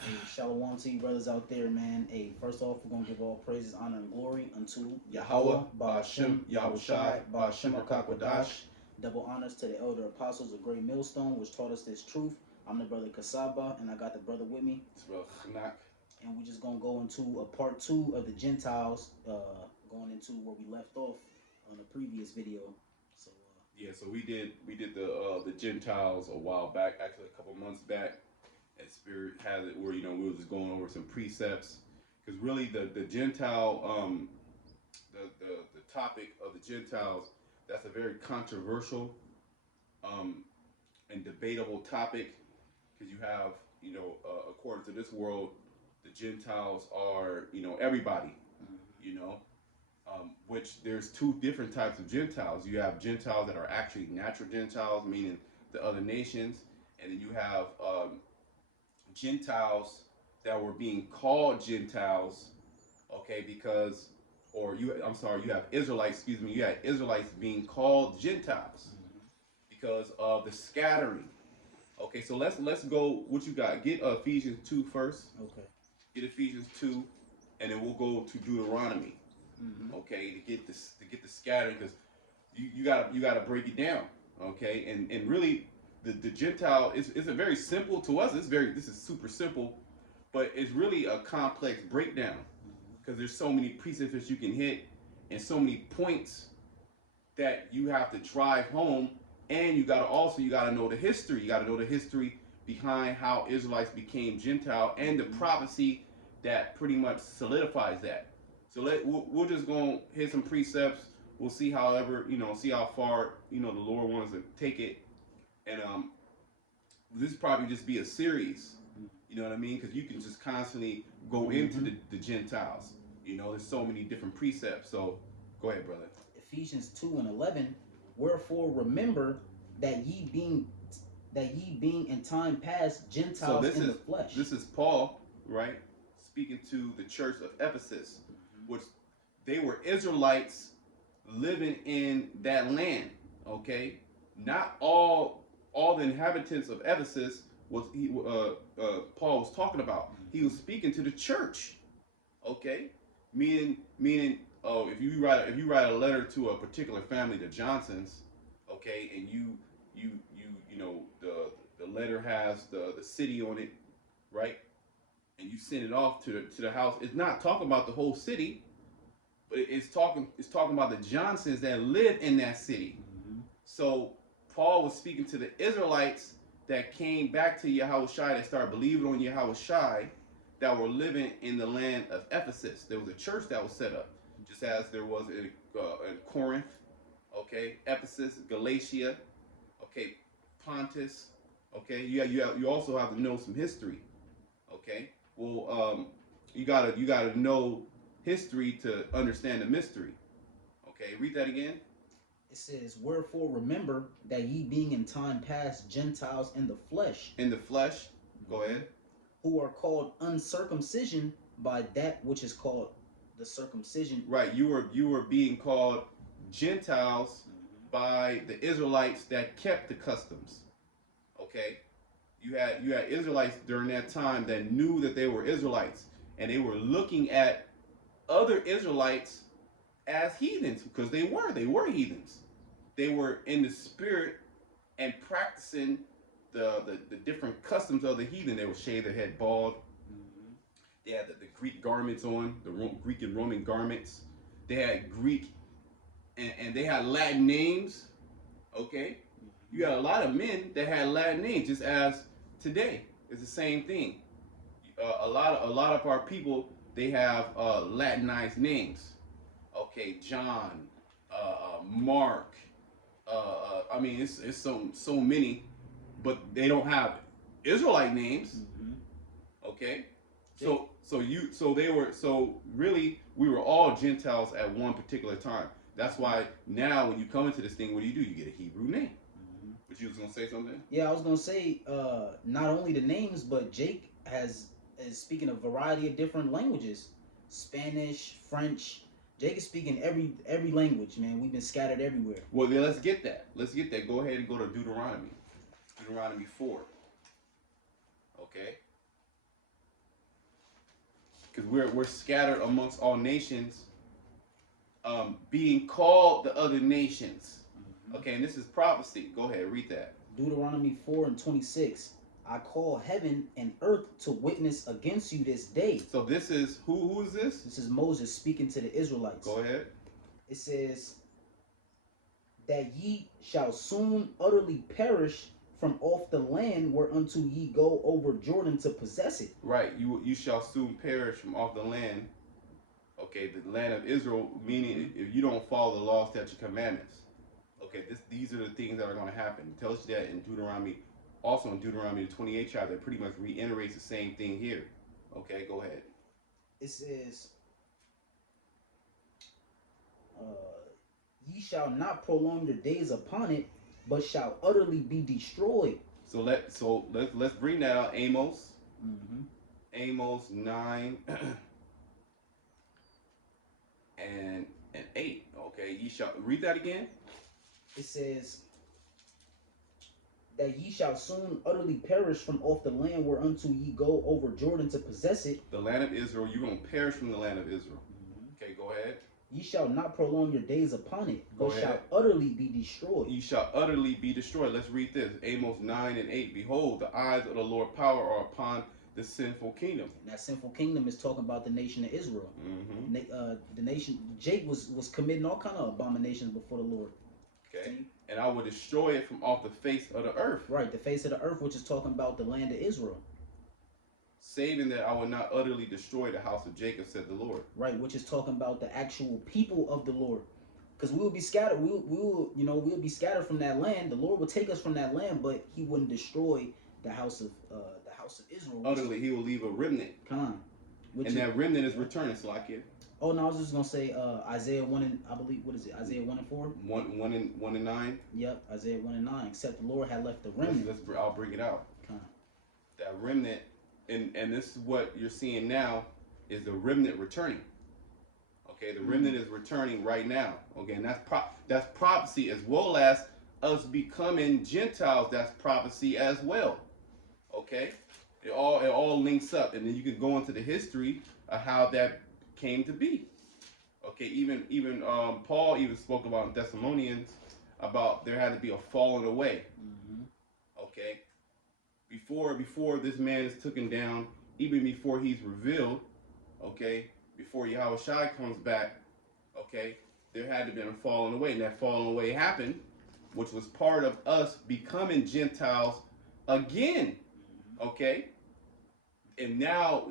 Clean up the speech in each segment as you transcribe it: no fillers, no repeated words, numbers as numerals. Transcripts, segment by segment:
Hey, shalom to you brothers out there, man. Hey, first off, we're gonna give all praises, honor, and glory unto Yahweh, Yahweh, Ba'ashem, Ba'ashem, Yahushai, Yahushai, Ba'ashem, Ba'ashem Rakakwadash. Akakwadash. Double honors to the elder apostles, a great millstone, which taught us this truth. I'm the brother Kasaba, and I got the brother with me. It's real Chnak. And we're just gonna go into a part two of the Gentiles, going into where we left off on the previous video. So, Yeah, so we did the Gentiles a while back, actually a couple months back. And Spirit has it where we were just going over some precepts because really the Gentile the topic of the Gentiles, that's a very controversial um, and debatable topic because you have according to this world, the Gentiles are everybody, you know which there's two different types of Gentiles. You have Gentiles that are actually natural Gentiles, meaning the other nations, and then you have Gentiles that were being called Gentiles, okay, because, or I'm sorry, you have Israelites, excuse me, you had Israelites being called Gentiles because of the scattering. Okay, so let's go. What you got? Get Ephesians 2 first. okay. Get Ephesians 2, and then we'll go to Deuteronomy. Mm-hmm. Okay, to get the scattering because you gotta break it down. Okay, and really the Gentile is a very simple to us. This is super simple, but it's really a complex breakdown because there's so many precepts you can hit and so many points that you have to drive home, and you gotta know the history. You gotta know the history behind how Israelites became Gentile and the prophecy that pretty much solidifies that. So we'll just go hit some precepts. We'll see see how far the Lord wants to take it, and this probably just be a series. You know what I mean? Because you can just constantly go into the Gentiles. There's so many different precepts. So go ahead, brother. Ephesians 2 and 11. Wherefore remember that ye being in time past So Gentiles this in is the flesh. this is Paul, right, speaking to the church of Ephesus, which they were Israelites living in that land. Okay, not all the inhabitants of Ephesus was Paul was talking about. He was speaking to the church. Okay, meaning if you write a letter to a particular family, the Johnsons, okay, and the letter has the city on it, right, and you send it off to the house. It's not talking about the whole city, but it's talking about the Johnsons that live in that city. So Paul was speaking to the Israelites that came back to Yahushai, that started believing on Yahushai, that were living in the land of Ephesus. There was a church that was set up, just as there was in Corinth, okay, Ephesus, Galatia, okay, Pontus, okay. You also have to know some history, okay. Well, you gotta know history to understand the mystery. Okay, read that again. It says, wherefore remember that ye being in time past Gentiles in the flesh, In the flesh. Go ahead. who are called uncircumcision by that which is called the circumcision. Right, you were being called Gentiles by the Israelites that kept the customs. Okay, you had Israelites during that time that knew that they were Israelites, and they were looking at other Israelites as heathens because they were heathens. They were in the spirit and practicing the different customs of the heathen. They would shave their head bald. They had the Greek garments on, the Greek and Roman garments. They had Greek and they had Latin names. Okay, you had a lot of men that had Latin names, just as today it's the same thing. A lot of our people, they have Latinized names. Okay, John, Mark. I mean, it's so many, but they don't have Israelite names. Okay, so really we were all Gentiles at one particular time. That's why now when you come into this thing, what do? You get a Hebrew name. But you was gonna say something? Yeah, I was gonna say, not only the names, but Jake is speaking a variety of different languages, Spanish, French. Jake is speaking every language, man. We've been scattered everywhere. Well, then let's get that. Let's get that. Go ahead and go to Deuteronomy. Deuteronomy 4. Okay. because we're scattered amongst all nations, being called the other nations. Okay, and this is prophecy. Go ahead, read that. Deuteronomy 4:26. I call heaven and earth to witness against you this day. So this is who is this? This is Moses speaking to the Israelites. Go ahead. It says that ye shall soon utterly perish from off the land whereunto ye go over Jordan to possess it. Right. You shall soon perish from off the land. Okay, the land of Israel, meaning if you don't follow the law, statutes, commandments. Okay, these are the things that are going to happen. It tells you that in Deuteronomy, also in Deuteronomy the 28th chapter, it pretty much reiterates the same thing here. Okay, go ahead. It says, ye shall not prolong your days upon it, but shall utterly be destroyed. So let's bring that out. Amos. Mm-hmm. Amos 9 and 8. Okay, ye shall read that again. It says that ye shall soon utterly perish from off the land whereunto ye go over Jordan to possess it. The land of Israel, you're going to perish from the land of Israel. Mm-hmm. Okay, go ahead. Ye shall not prolong your days upon it, but Go ahead. shall utterly be destroyed. Ye shall utterly be destroyed. Let's read this. Amos 9 and 8. Behold, the eyes of the Lord power are upon the sinful kingdom. And that sinful kingdom is talking about the nation of Israel. Mm-hmm. The nation, Jake was committing all kind of abominations before the Lord. Okay. And I will destroy it from off the face of the earth. Right, the face of the earth, which is talking about the land of Israel. Saving that I will not utterly destroy the house of Jacob, said the Lord. Right, which is talking about the actual people of the Lord. Because we will be scattered. We'll be scattered from that land. The Lord will take us from that land, but He wouldn't destroy the house of Israel. Utterly, He will leave a remnant. And that remnant is returning, Slakia. Oh no, I was just gonna say Isaiah 1 and I believe what is it? Isaiah 1 and 4? 1 and 9. Yep, Isaiah 1 and 9. Except the Lord had left the remnant. I'll bring it out. That remnant, and this is what you're seeing now, is the remnant returning. Okay, the remnant is returning right now. Okay, and that's prophecy, as well as us becoming Gentiles. That's prophecy as well. Okay, it all links up, and then you can go into the history of how that came to be. Okay, even Paul even spoke about in Thessalonians about there had to be a falling away. Mm-hmm. Okay, before this man is taken down, even before he's revealed, okay, before Yahweh Shai comes back, okay, there had to be a falling away, and that falling away happened, which was part of us becoming Gentiles again. Okay, and now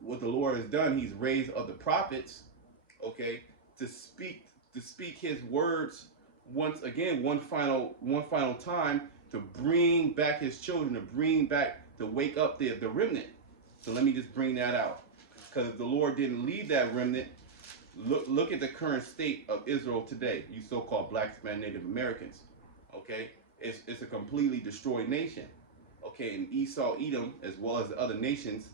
what the Lord has done, He's raised up the prophets, okay, to speak His words once again, one final time, to bring back His children, to wake up the remnant. So let me just bring that out, because if the Lord didn't leave that remnant, look at the current state of Israel today. You so-called Black, Hispanic, Native Americans, okay, it's a completely destroyed nation. Okay, and Esau, Edom, as well as the other nations,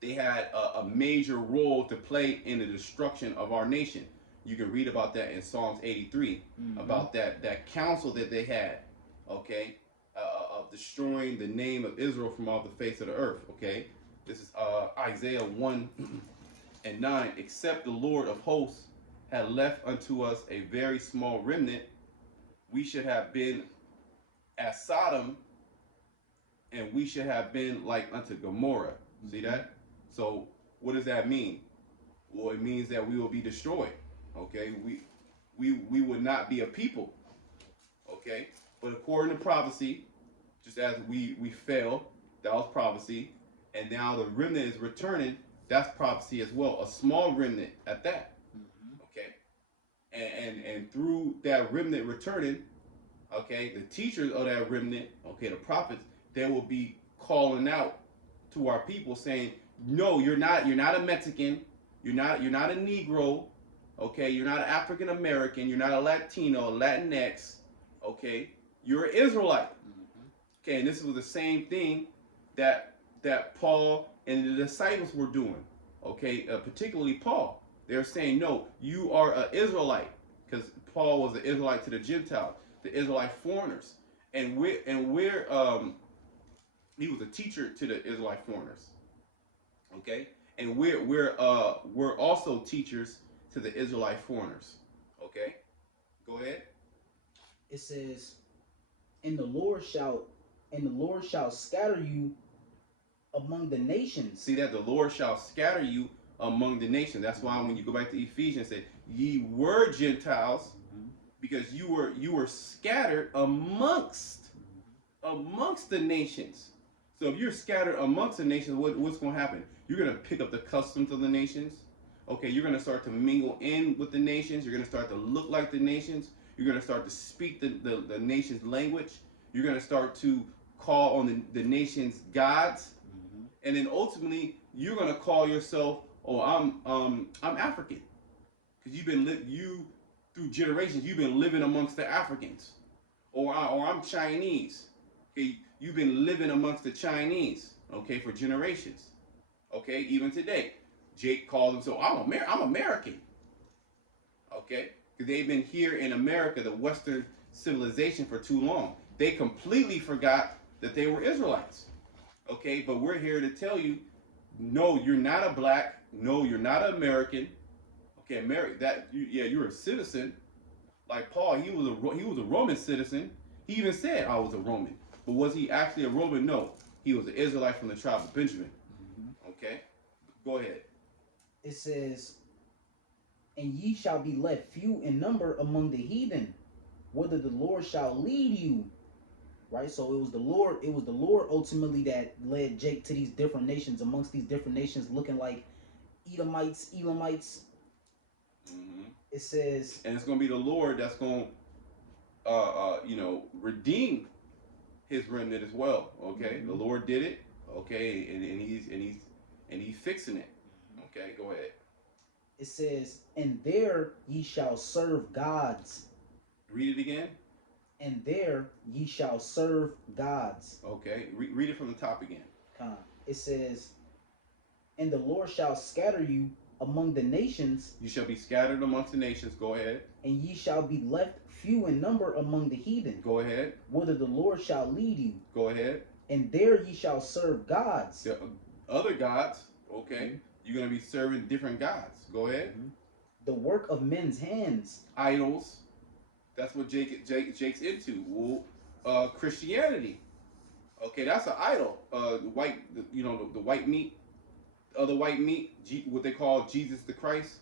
they had a major role to play in the destruction of our nation. You can read about that in Psalms 83, about that council that they had, okay, of destroying the name of Israel from off the face of the earth. Okay, this is Isaiah 1 and 9. Except the Lord of hosts had left unto us a very small remnant, we should have been as Sodom, and we should have been like unto Gomorrah. See that? So what does that mean? Well, it means that we will be destroyed. Okay, we would not be a people. Okay, but according to prophecy, just as we fell, that was prophecy, and now the remnant is returning. That's prophecy as well, a small remnant at that. Okay, and through that remnant returning, okay, the teachers of that remnant, okay, the prophets, they will be calling out to our people saying, no, you're not a Mexican, you're not a Negro, okay, you're not an African American, you're not a Latino, Latinx, okay, you're an Israelite. Okay, and this was the same thing that Paul and the disciples were doing, okay, particularly Paul. They're saying, no, you are an Israelite, because Paul was an Israelite to the Gentiles, the Israelite foreigners, and he was a teacher to the Israelite foreigners, okay? and we're also teachers to the Israelite foreigners. Okay, go ahead. It says, "And the Lord shall, and the Lord shall scatter you among the nations." See that the Lord shall scatter you among the nations. That's why when you go back to Ephesians, it say ye were Gentiles because you were scattered amongst the nations. So if you're scattered amongst the nations, what's going to happen? You're going to pick up the customs of the nations. Okay, you're going to start to mingle in with the nations. You're going to start to look like the nations. You're going to start to speak the nation's language. You're going to start to call on the nation's gods. And then ultimately, you're going to call yourself, oh, I'm African. Because you through generations, you've been living amongst the Africans. Or I'm Chinese. Okay, you've been living amongst the Chinese, okay, for generations. Okay, even today, Jake calls himself, I'm American. Okay, because they've been here in America, the Western civilization, for too long. They completely forgot that they were Israelites. Okay, but we're here to tell you, no, you're not a black. No, you're not an American. Okay, you're a citizen. Like Paul, he was a Roman citizen. He even said I was a Roman. But was he actually a Roman? No. He was an Israelite from the tribe of Benjamin. Okay? Go ahead. It says, "And ye shall be left few in number among the heathen, whither the Lord shall lead you." Right? So it was the Lord ultimately that led Jake to these different nations, amongst these different nations looking like Elamites. Mm-hmm. It says, And it's going to be the Lord that's going to, redeem his remnant as well. Okay? The Lord did it. Okay? And he's fixing it. Okay? Go ahead. it says, "And there ye shall serve gods." Read it again. "And there ye shall serve gods." Okay. Read it from the top again. It says, "And the Lord shall scatter you among the nations, You shall be scattered amongst the nations. Go ahead. and ye shall be left few in number among the heathen, Go ahead. whither the Lord shall lead you. Go ahead. And there ye shall serve gods." The other gods. Okay. You're going to be serving different gods. Go ahead. "The work of men's hands." Idols. That's what Jake's into. Christianity. Okay, that's an idol. The white meat, the other white meat, what they call Jesus the Christ.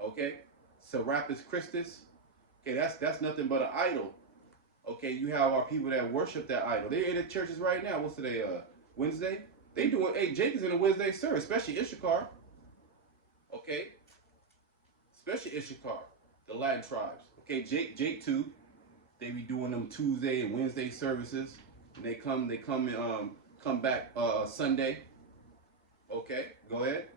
Okay, Serapis Christus. Okay, that's nothing but an idol. Okay, you have our people that worship that idol. They're in the churches right now. What's today? Wednesday. They doing. Hey, Jake is in a Wednesday service, especially Issachar. Okay, especially Issachar, the Latin tribes. Okay, Jake too. They be doing them Tuesday and Wednesday services, and they come back Sunday. Okay, go ahead.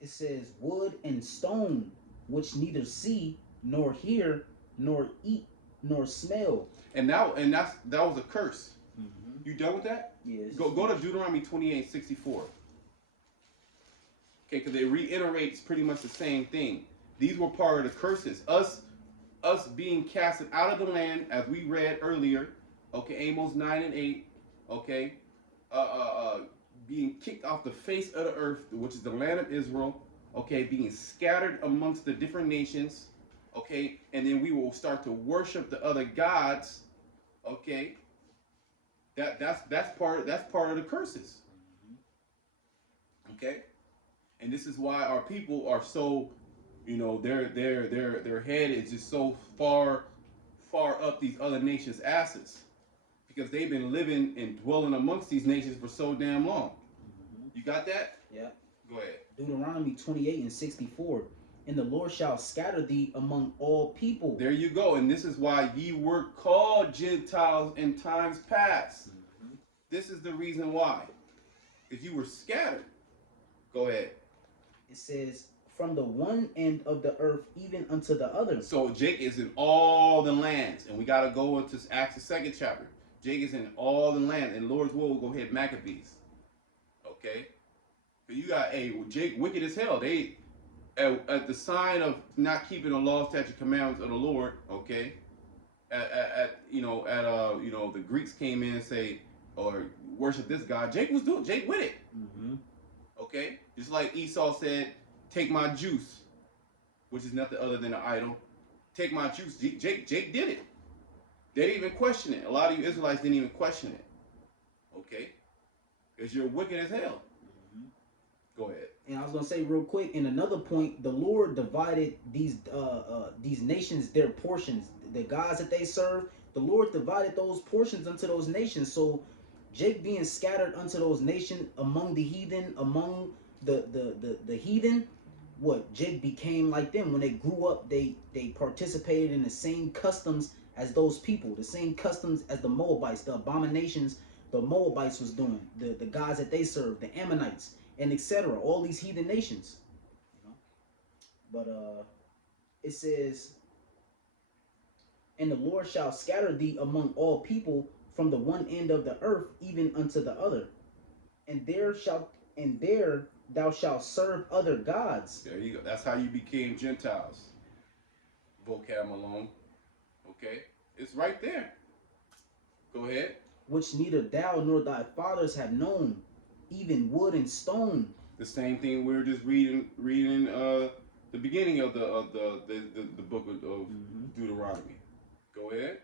It says, "Wood and stone, which neither see nor hear nor eat nor smell." And that was a curse. You done with that? Yes. Go to Deuteronomy 28:64. Okay, because it reiterates pretty much the same thing. These were part of the curses. Us being casted out of the land, as we read earlier. Okay, Amos 9:8. Okay, being kicked off the face of the earth, which is the land of Israel. Okay, being scattered amongst the different nations. Okay, and then we will start to worship the other gods. Okay, that's part of the curses. Okay, and this is why our people are so, their head is just so far up these other nations' asses, because they've been living and dwelling amongst these nations for so damn long. You got that? Yeah. Go ahead. Deuteronomy 28:64. "And the Lord shall scatter thee among all people." There you go. And this is why ye were called Gentiles in times past. This is the reason why. Because you were scattered. Go ahead. It says, "From the one end of the earth even unto the other." So Jake is in all the lands. And we got to go into Acts the 2nd chapter. Jake is in all the land. And Lord's will, we'll go ahead Maccabees. Okay? But you got, Jake wicked as hell. They, at the sign of not keeping the law, statute, commandments of the Lord, okay? The Greeks came in and say, or worship this God. Jake with it. Okay, Okay, just like Esau said, "Take my juice," which is nothing other than an idol. Take my juice. Jake did it. They didn't even question it. A lot of you Israelites didn't even question it. Okay, because you're wicked as hell. Mm-hmm. Go ahead. And I was gonna say real quick, in another point, the Lord divided these nations their portions. The gods that they serve, the Lord divided those portions unto those nations. So Jake being scattered unto those nations among the heathen, among the heathen, what Jake became like them when they grew up. They participated in the same customs as those people, the same customs as the Moabites, the abominations the Moabites was doing, the gods that they served, the Ammonites, and etc. All these heathen nations, you know. But it says, "And the Lord shall scatter thee among all people from the one end of the earth even unto the other, and there thou shalt serve other gods, There you go. That's how you became Gentiles. Vocab Malone. Okay, it's right there. Go ahead. which neither thou nor thy fathers have known, even wood and stone." The same thing we were just reading the beginning of the book of Mm-hmm. Deuteronomy. Go ahead.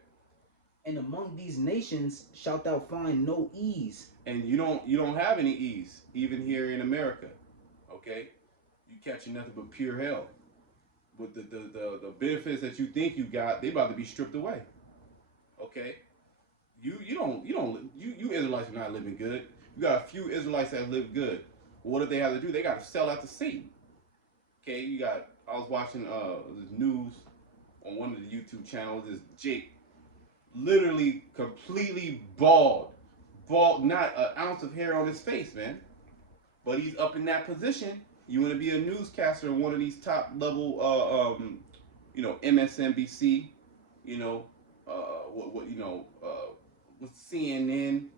"And among these nations shalt thou find no ease." And you don't have any ease even here in America. Okay, you catching nothing but pure hell. With the benefits that you think you got, they about to be stripped away. Okay, you Israelites are not living good. You got a few Israelites that live good. Well, what do they have to do? They got to sell out to Satan. Okay, you got. I was watching this news on one of the YouTube channels. This Jake, literally completely bald, not an ounce of hair on his face, man. But he's up in that position. You want to be a newscaster in one of these top level, MSNBC, you know, with CNN,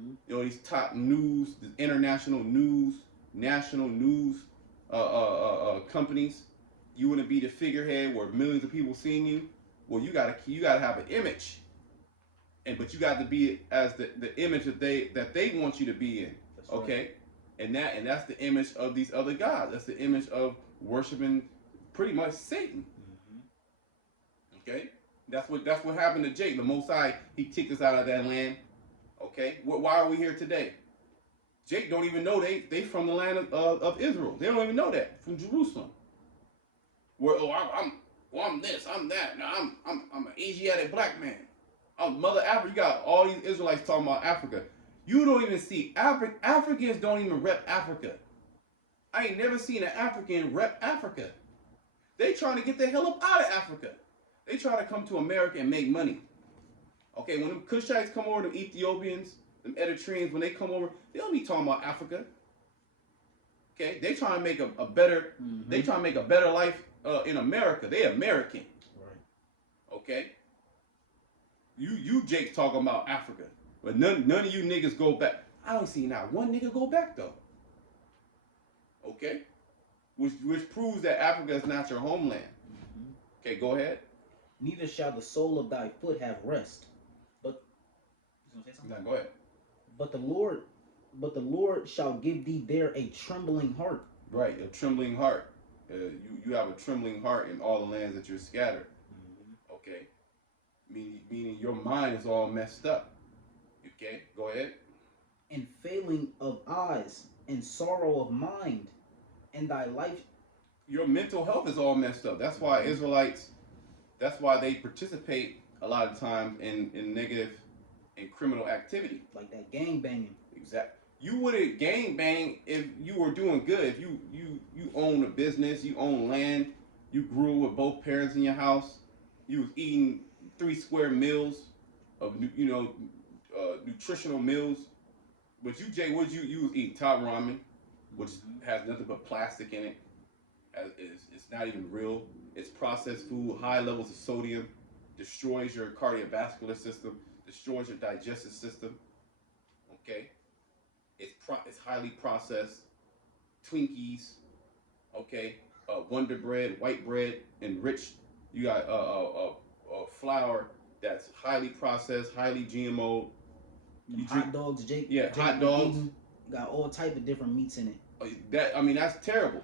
Mm-hmm. these top news, the international news, national news companies. You want to be the figurehead where millions of people seeing you. Well, you gotta have an image, but you got to be as the image that they want you to be in. That's right. Okay, and that's the image of these other gods. That's the image of worshiping pretty much Satan. Mm-hmm. Okay, that's what happened to Jake. The Most High, he kicked us out of that land. Okay, why are we here today? Jake don't even know they from the land of Israel. They don't even know that from Jerusalem. Where I'm this, I'm that. Now I'm an Asiatic black man. I'm Mother Africa. You got all these Israelites talking about Africa. You don't even see Africans don't even rep Africa. I ain't never seen an African rep Africa. They trying to get the hell up out of Africa. They trying to come to America and make money. Okay, when them Cushites come over, them Ethiopians, them Eritreans, when they come over, they don't be talking about Africa. Okay, they trying to make a better, Mm-hmm. they trying to make a better life in America. They American. Right. Okay. You Jake talking about Africa, but none of you niggas go back. I don't see not one nigga go back though. Okay, which proves that Africa is not your homeland. Mm-hmm. Okay, go ahead. "Neither shall the sole of thy foot have rest." But you gonna say something? Now go ahead. But the Lord shall give thee there a trembling heart. Right, a trembling heart. You have a trembling heart in all the lands that you're scattered. Mm-hmm. Okay, meaning your mind is all messed up. Okay, go ahead. "And failing of eyes, and sorrow of mind, and thy life." Your mental health is all messed up. That's why Israelites. That's why they participate a lot of times in negative and criminal activity. Like that gang banging. Exactly. You wouldn't gang bang if you were doing good. If you own a business, you own land, you grew with both parents in your house, you was eating 3 square meals of nutritional meals. But you, Jay, what you was eating? Top ramen, which has nothing but plastic in it. It's not even real. It's processed food, high levels of sodium, destroys your cardiovascular system, destroys your digestive system. Okay, it's highly processed. Twinkies, okay, Wonder Bread, white bread, enriched. You got flour that's highly processed, highly GMO. Hot dogs, Jake. Yeah, Jake hot been dogs. eating, got all type of different meats in it. That's terrible.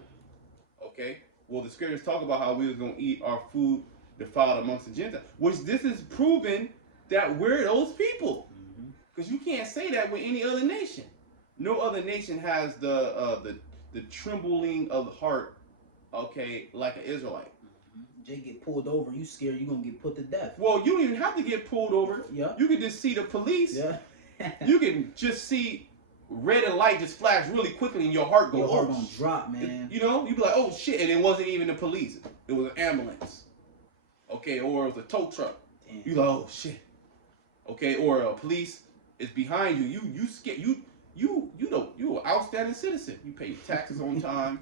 Okay. Well, the scriptures talk about how we was gonna eat our food defiled amongst the Gentiles, which this is proven that we're those people. Because you can't say that with any other nation. No other nation has the trembling of the heart, okay, like an Israelite. Jay get pulled over, you scared you gonna get put to death. Well, you don't even have to get pulled over. Yeah. You can just see the police. Yeah. You can just see red and light just flash really quickly and your heart goes, your heart gonna drop, man. You know, you be like, oh shit, and it wasn't even the police. It was an ambulance. Okay, or it was a tow truck. Damn. You like, oh shit. Okay, or a police is behind you. You scared you know you an outstanding citizen. You pay your taxes on time.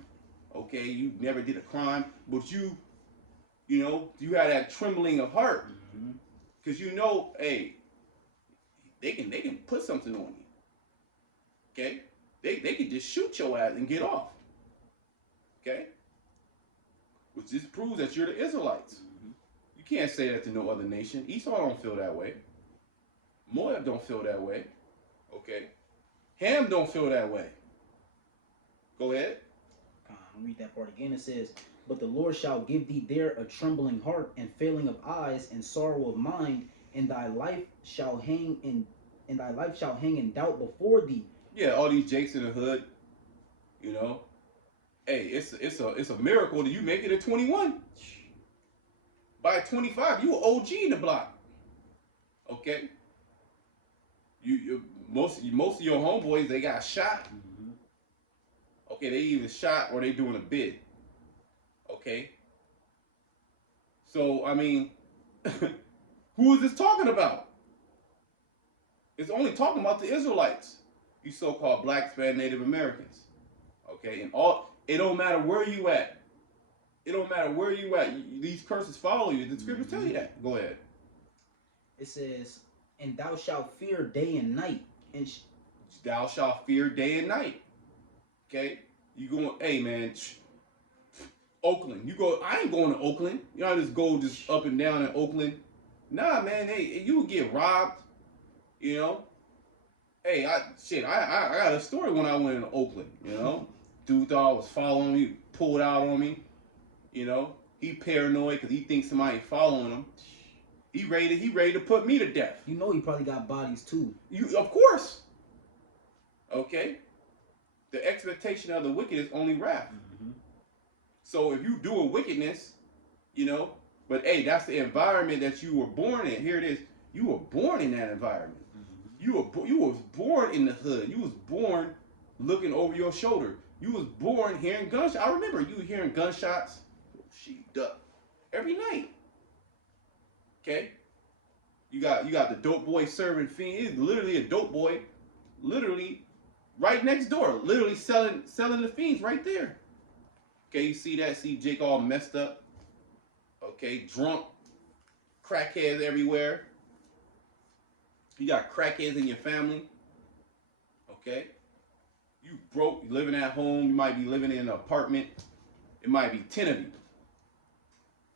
Okay, you never did a crime, but you know, you had that trembling of heart. Because you know, hey, they can put something on you. Okay? They can just shoot your ass and get off. Okay? Which just proves that you're the Israelites. You can't say that to no other nation. Esau don't feel that way. Moab don't feel that way. Okay? Ham don't feel that way. Go ahead. I'll read that part again. It says, but the Lord shall give thee there a trembling heart and failing of eyes and sorrow of mind, and thy life shall hang in doubt before thee. Yeah, all these jakes in the hood, you know. Hey, it's a miracle that you make it at 21. By 25, you an OG in the block. Okay. You most of your homeboys, they got shot. Okay, they either shot or they doing a bid. Okay. So I mean, who is this talking about? It's only talking about the Israelites, you so-called black, Hispanic, Native Americans. Okay, and it don't matter where you at. It don't matter where you at. These curses follow you. The scriptures tell you that. Go ahead. It says, and thou shalt fear day and night, and thou shalt fear day and night. Okay, you going? Hey man, Oakland. You go? I ain't going to Oakland. You know, I just go just up and down in Oakland. Nah, man. Hey, you will get robbed. You know. Hey, I got a story when I went to Oakland. You know, dude thought I was following me, pulled out on me. You know, he paranoid because he thinks somebody following him. He ready to put me to death. You know he probably got bodies too. Of course. Okay. The expectation of the wicked is only wrath. So if you doing wickedness, you know, but hey, that's the environment that you were born in. Here it is. You were born in that environment. You was born in the hood. You was born looking over your shoulder. You was born hearing gunshots. I remember you hearing gunshots. She duck every night. Okay, you got the dope boy serving fiends. It's literally a dope boy, literally right next door, literally selling the fiends right there. Okay, you see that? See Jake all messed up. Okay, drunk, crackheads everywhere. You got crackheads in your family. Okay, you broke, you living at home. You might be living in an apartment. It might be 10 of you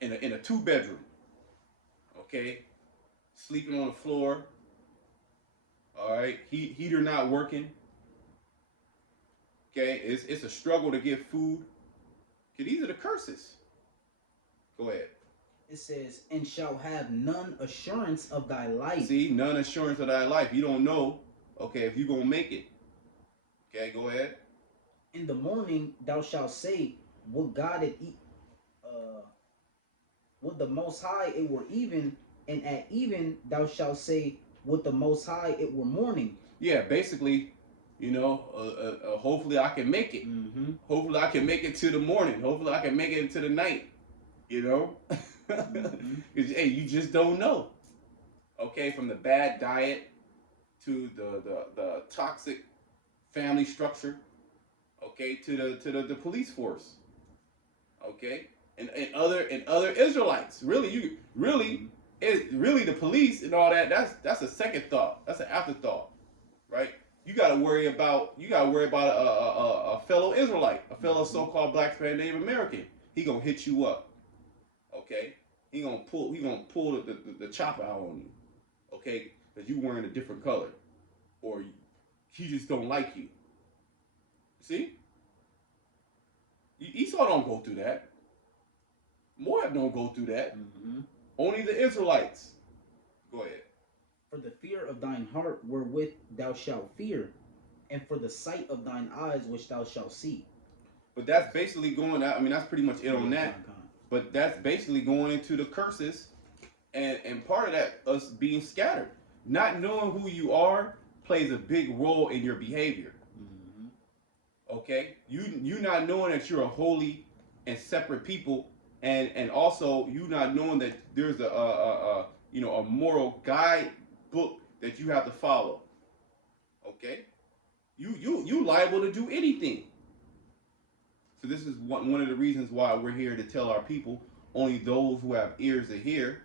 in a 2-bedroom. Okay, sleeping on the floor. All right, heater not working. Okay, it's a struggle to get food. Okay, these are the curses. Go ahead. It says, and shall have none assurance of thy life. See, none assurance of thy life. You don't know, okay, if you're gonna make it. Okay, go ahead. In the morning thou shalt say, would God it eat? Would the Most High it were even, and at even thou shalt say, would the Most High it were morning. Yeah, basically, you know, hopefully I can make it. Hopefully I can make it to the morning. Hopefully I can make it into the night. You know, because hey, you just don't know. Okay, from the bad diet to the toxic family structure. Okay, to the police force. Okay. And other Israelites. Really, the police and all that. That's a second thought. That's an afterthought, right? You got to worry about a fellow Israelite, a fellow so-called black Hispanic Native American. He gonna hit you up, okay? He gonna pull the chopper out on you, okay? Because you wearing a different color, or he just don't like you. See? Esau don't go through that. Moab don't go through that. Mm-hmm. Only the Israelites. Go ahead. For the fear of thine heart wherewith thou shalt fear, and for the sight of thine eyes which thou shalt see. But that's basically going out. I mean, that's pretty much it on Yeah, that. But that's basically going into the curses, and part of that, us being scattered. Not knowing who you are plays a big role in your behavior. Mm-hmm. Okay? You not knowing that you're a holy and separate people, and also you not knowing that there's a moral guidebook that you have to follow. Okay? You liable to do anything. So this is one of the reasons why we're here to tell our people, only those who have ears to hear,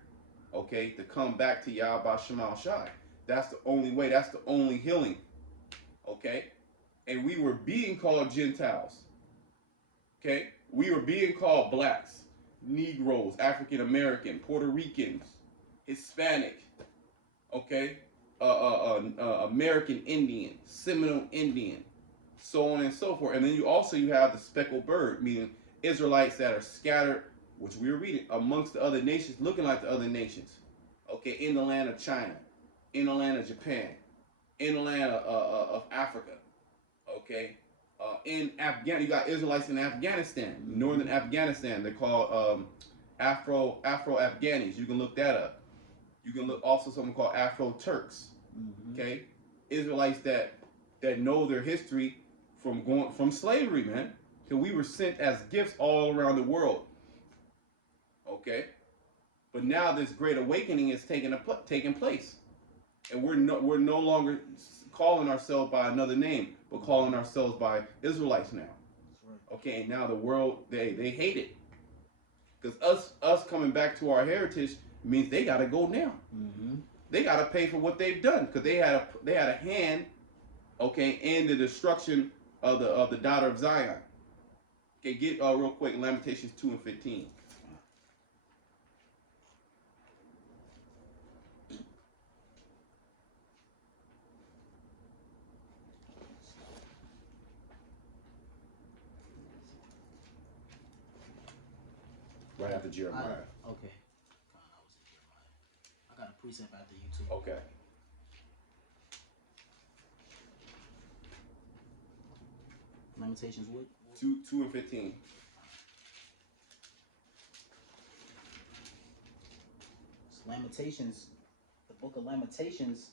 okay, to come back to Yahweh Shemal Shai. That's the only way. That's the only healing. Okay? And we were being called Gentiles. Okay? We were being called blacks, Negroes, African American, Puerto Ricans, Hispanic, okay? American Indian, Seminole Indian, so on and so forth. And then you have the speckled bird, meaning Israelites that are scattered, which we were reading, amongst the other nations, looking like the other nations. Okay, in the land of China, in the land of Japan, in the land of Africa. Okay, in Afghanistan, you got Israelites in Afghanistan, northern Afghanistan. They're called Afro Afghanis. You can look that up. You can look also something called Afro Turks. Mm-hmm. Okay, Israelites that know their history from slavery, man. Because we were sent as gifts all around the world. Okay, but now this great awakening is taking place, and we're no longer calling ourselves by another name, but calling ourselves by Israelites now. Okay, and now the world they hate it, because us coming back to our heritage means they got to go now. Mm-hmm. They got to pay for what they've done, because they had a hand, okay, in the destruction of the daughter of Zion. Okay, get real quick Lamentations 2:15. Right after Jeremiah. Okay. I got a precept after you too. Okay. Lamentations what? 2:15. Lamentations, the book of Lamentations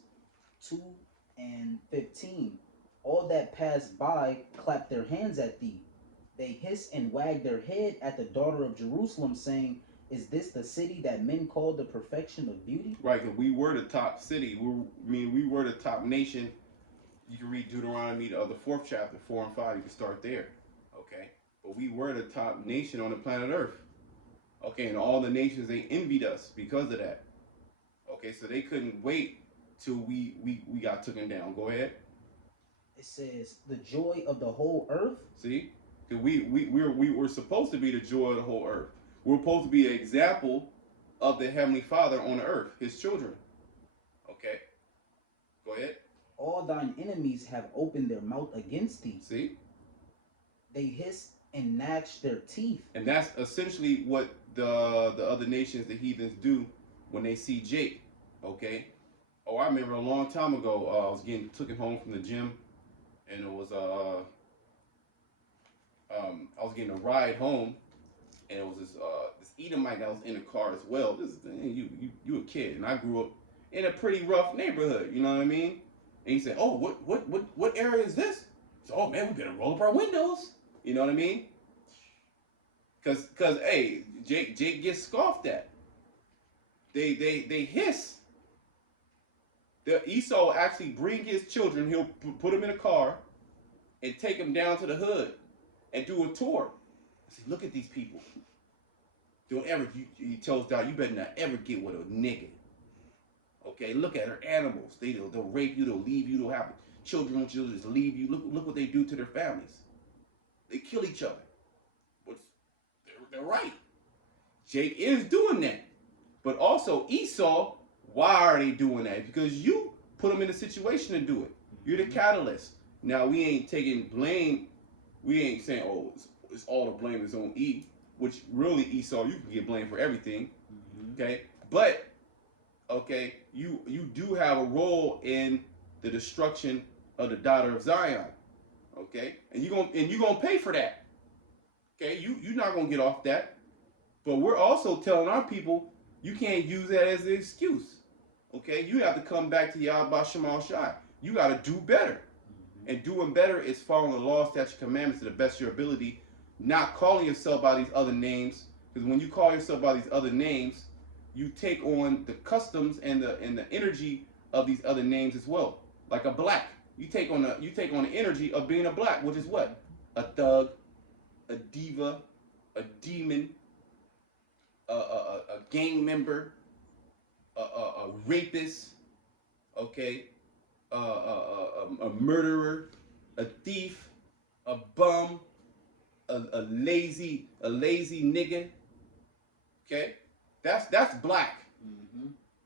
2:15. All that pass by clap their hands at thee. They hiss and wag their head at the daughter of Jerusalem, saying, is this the city that men call the perfection of beauty? Right, because we were the top city. We were the top nation. You can read Deuteronomy, the 4th chapter, 4 and 5. You can start there. Okay? But we were the top nation on the planet Earth. Okay, and all the nations, they envied us because of that. Okay, so they couldn't wait till we got taken down. Go ahead. It says, the joy of the whole earth. See? We were supposed to be the joy of the whole earth. We're supposed to be an example of the Heavenly Father on the earth, His children. Okay? Go ahead. All thine enemies have opened their mouth against thee. See? They hiss and gnash their teeth. And that's essentially what the other nations, the heathens, do when they see Jake. Okay? Oh, I remember a long time ago, I was getting taken home from the gym, and it was I was getting a ride home, and it was this Edomite that was in the car as well. You a kid, and I grew up in a pretty rough neighborhood. You know what I mean? And he said, "Oh, what area is this?" So, "Oh man, we better roll up our windows." You know what I mean? Cause hey, Jake gets scoffed at. They hiss. The Esau will actually bring his children. He'll put them in a car and take them down to the hood and do a tour. I say, look at these people. Don't ever. He tells Dad, you better not ever get with a nigga. Okay, look at her animals. They'll rape you. They'll leave you. They'll have children with you. Just leave you. Look what they do to their families. They kill each other. But they're right. Jake is doing that. But also Esau, why are they doing that? Because you put them in a situation to do it. You're the catalyst. Now we ain't taking blame. We ain't saying, oh, it's all the blame is on E, which really Esau, you can get blamed for everything. Okay, but okay, you do have a role in the destruction of the daughter of Zion. Okay, and you're gonna pay for that. Okay, you're not gonna get off that. But we're also telling our people you can't use that as an excuse. Okay, you have to come back to Yahweh Shemal Shai. You got to do better. And doing better is following the law, statute, commandments to the best of your ability, not calling yourself by these other names. Because when you call yourself by these other names, you take on the customs and the energy of these other names as well. Like a black, you take on the energy of being a black, which is what? A thug, a diva, a demon, a gang member, a rapist, okay, a murderer, a thief, a bum, a lazy nigga. Okay, that's black.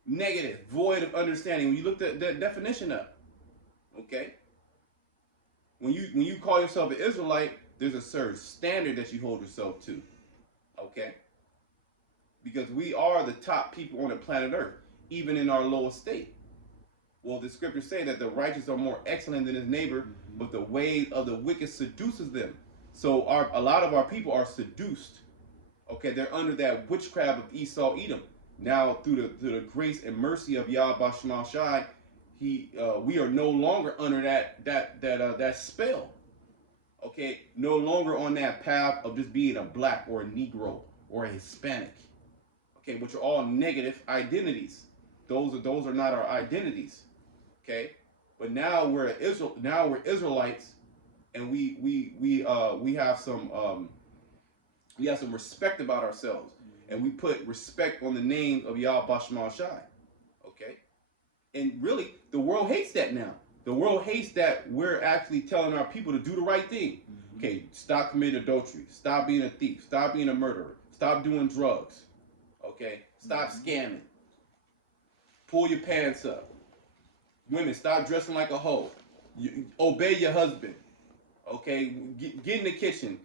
Negative, void of understanding. When you look that definition up, okay. When you call yourself an Israelite, there's a certain standard that you hold yourself to. Okay. Because we are the top people on the planet Earth, even in our lowest state. Well, the scriptures say that the righteous are more excellent than his neighbor, but the way of the wicked seduces them. So a lot of our people are seduced. Okay, they're under that witchcraft of Esau, Edom. Now, through the grace and mercy of Yahweh Shemal Shai, we are no longer under that spell. Okay, no longer on that path of just being a black or a Negro or a Hispanic. Okay, which are all negative identities. Those are not our identities. Okay, but now we're Israelites, and we have some respect about ourselves, and we put respect on the name of Yahweh Shemal Shai. Okay, and really the world hates that now. The world hates that we're actually telling our people to do the right thing. Okay, stop committing adultery, stop being a thief, stop being a murderer, stop doing drugs. Okay, stop scamming. Pull your pants up. Women, stop dressing like a hoe. Obey your husband. Okay, get in the kitchen.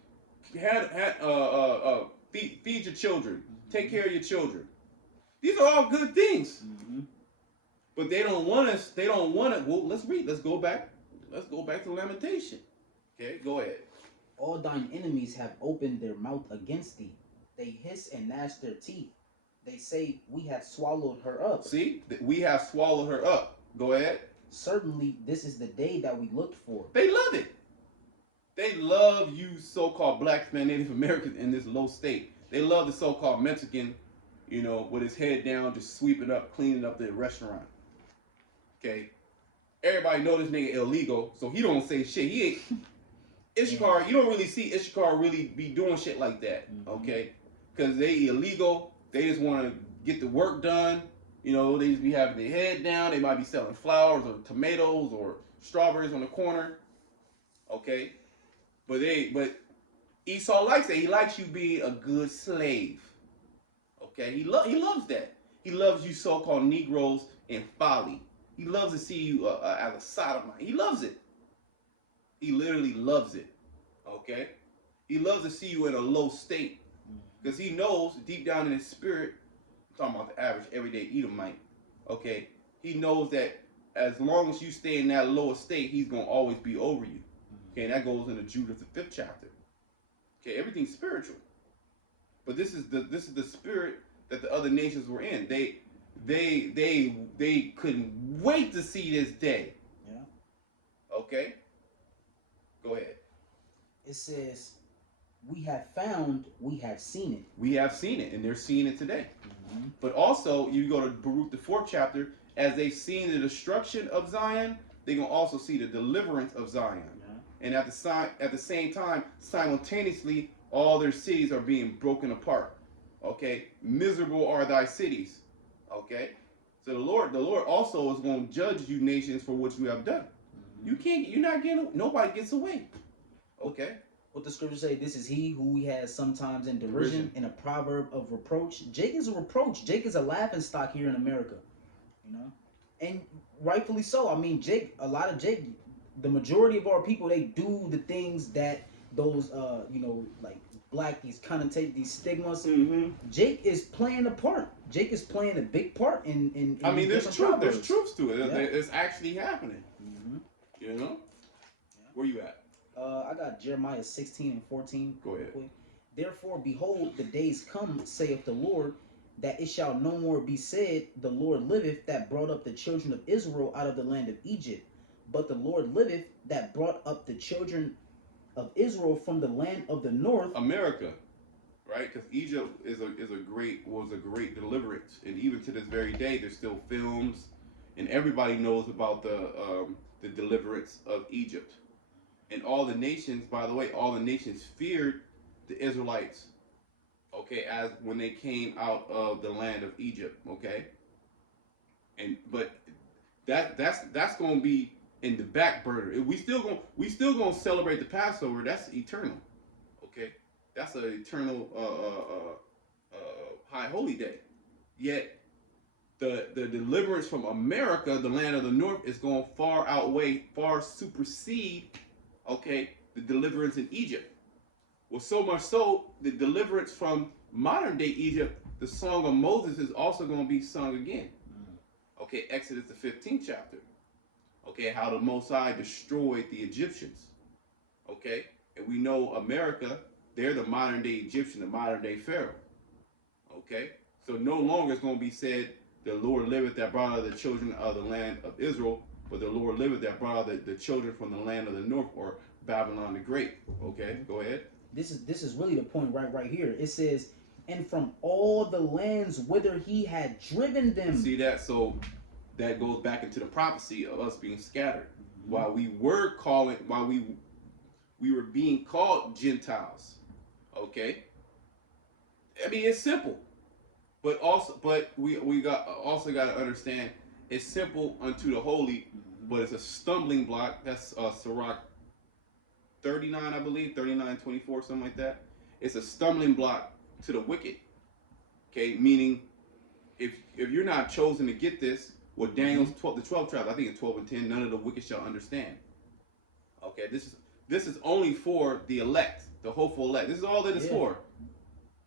Feed your children. Take care of your children. These are all good things. But they don't want us. They don't want it. Well, let's read. Let's go back. Let's go back to Lamentation. Okay, go ahead. All thine enemies have opened their mouth against thee. They hiss and gnash their teeth. They say, we have swallowed her up. See, we have swallowed her up. Go ahead. Certainly, this is the day that we looked for. They love it. They love you so-called blacks, man, Native Americans in this low state. They love the so-called Mexican, with his head down, just sweeping up, cleaning up the restaurant. Okay? Everybody know this nigga illegal, so he don't say shit. He ain't... Ishkar, you don't really see Ishkar really be doing shit like that, okay? Because they illegal. They just want to get the work done. They just be having their head down. They might be selling flowers or tomatoes or strawberries on the corner. Okay? But Esau likes that. He likes you being a good slave. Okay? He loves that. He loves you so-called Negroes in folly. He loves to see you as a sodomite. He loves it. He literally loves it. Okay? He loves to see you in a low state. Because he knows deep down in his spirit, I'm talking about the average everyday Edomite, okay, he knows that as long as you stay in that lower state, he's going to always be over you. Okay, and that goes into Judith, the 5th chapter. Okay, everything's spiritual. But this is the spirit that the other nations were in. They couldn't wait to see this day. Yeah. Okay? Go ahead. It says, we have found, we have seen it. We have seen it, and they're seeing it today. But also, you go to Baruch, the 4th chapter, as they've seen the destruction of Zion, they're going to also see the deliverance of Zion. Yeah. And at the same time, simultaneously, all their cities are being broken apart. Okay? Miserable are thy cities. Okay? So the Lord also is going to judge you nations for what you have done. Nobody gets away. Okay? What the scriptures say, this is he who we had sometimes in derision, in a proverb of reproach. Jake is a reproach. Jake is a laughing stock here in America. And rightfully so. I mean, the majority of our people, they do the things that those like black, these connotate these stigmas. Mm-hmm. Jake is playing a part. Jake is playing a big part in I these mean, there's different truth. There's proverbs. truth to it. Yeah. It's actually happening. Mm-hmm. You know. Yeah. Where you at? I got Jeremiah 16 and 14. Go ahead. Quick. Therefore, behold, the days come, saith the Lord, that it shall no more be said, the Lord liveth that brought up the children of Israel out of the land of Egypt. But the Lord liveth that brought up the children of Israel from the land of the north. America, right? Because Egypt was a great deliverance, and even to this very day, there's still films, and everybody knows about the deliverance of Egypt. And all the nations, by the way, all the nations feared the Israelites. Okay, as when they came out of the land of Egypt. Okay, but that's going to be in the back burner. We still gonna celebrate the Passover. That's eternal. Okay, that's an eternal high holy day. Yet the deliverance from America, the land of the north, is going to far supersede, okay, the deliverance in Egypt. Well, so much so, the deliverance from modern day Egypt, the Song of Moses, is also going to be sung again. Okay, Exodus the 15th chapter. Okay, how the Most High destroyed the Egyptians. Okay, and we know America, they're the modern day Egyptian, the modern day Pharaoh. Okay, so no longer is going to be said, the Lord liveth that brought out the children of the land of Israel, but the Lord liveth that brought out the children from the land of the north, or Babylon the Great. Okay, go ahead. This is really the point right here. It says, and from all the lands whither he had driven them. See that? So that goes back into the prophecy of us being scattered. Mm-hmm. While we were being called Gentiles. Okay? I mean, it's simple. But we also got to understand, it's simple unto the holy, but it's a stumbling block. That's Sirach 39, I believe, 39:24, something like that. It's a stumbling block to the wicked. Okay, meaning if you're not chosen to get this, what Daniel's 12 tribes, I think it's 12 and 10, none of the wicked shall understand. Okay, this is only for the elect, the hopeful elect. This is all that it's for.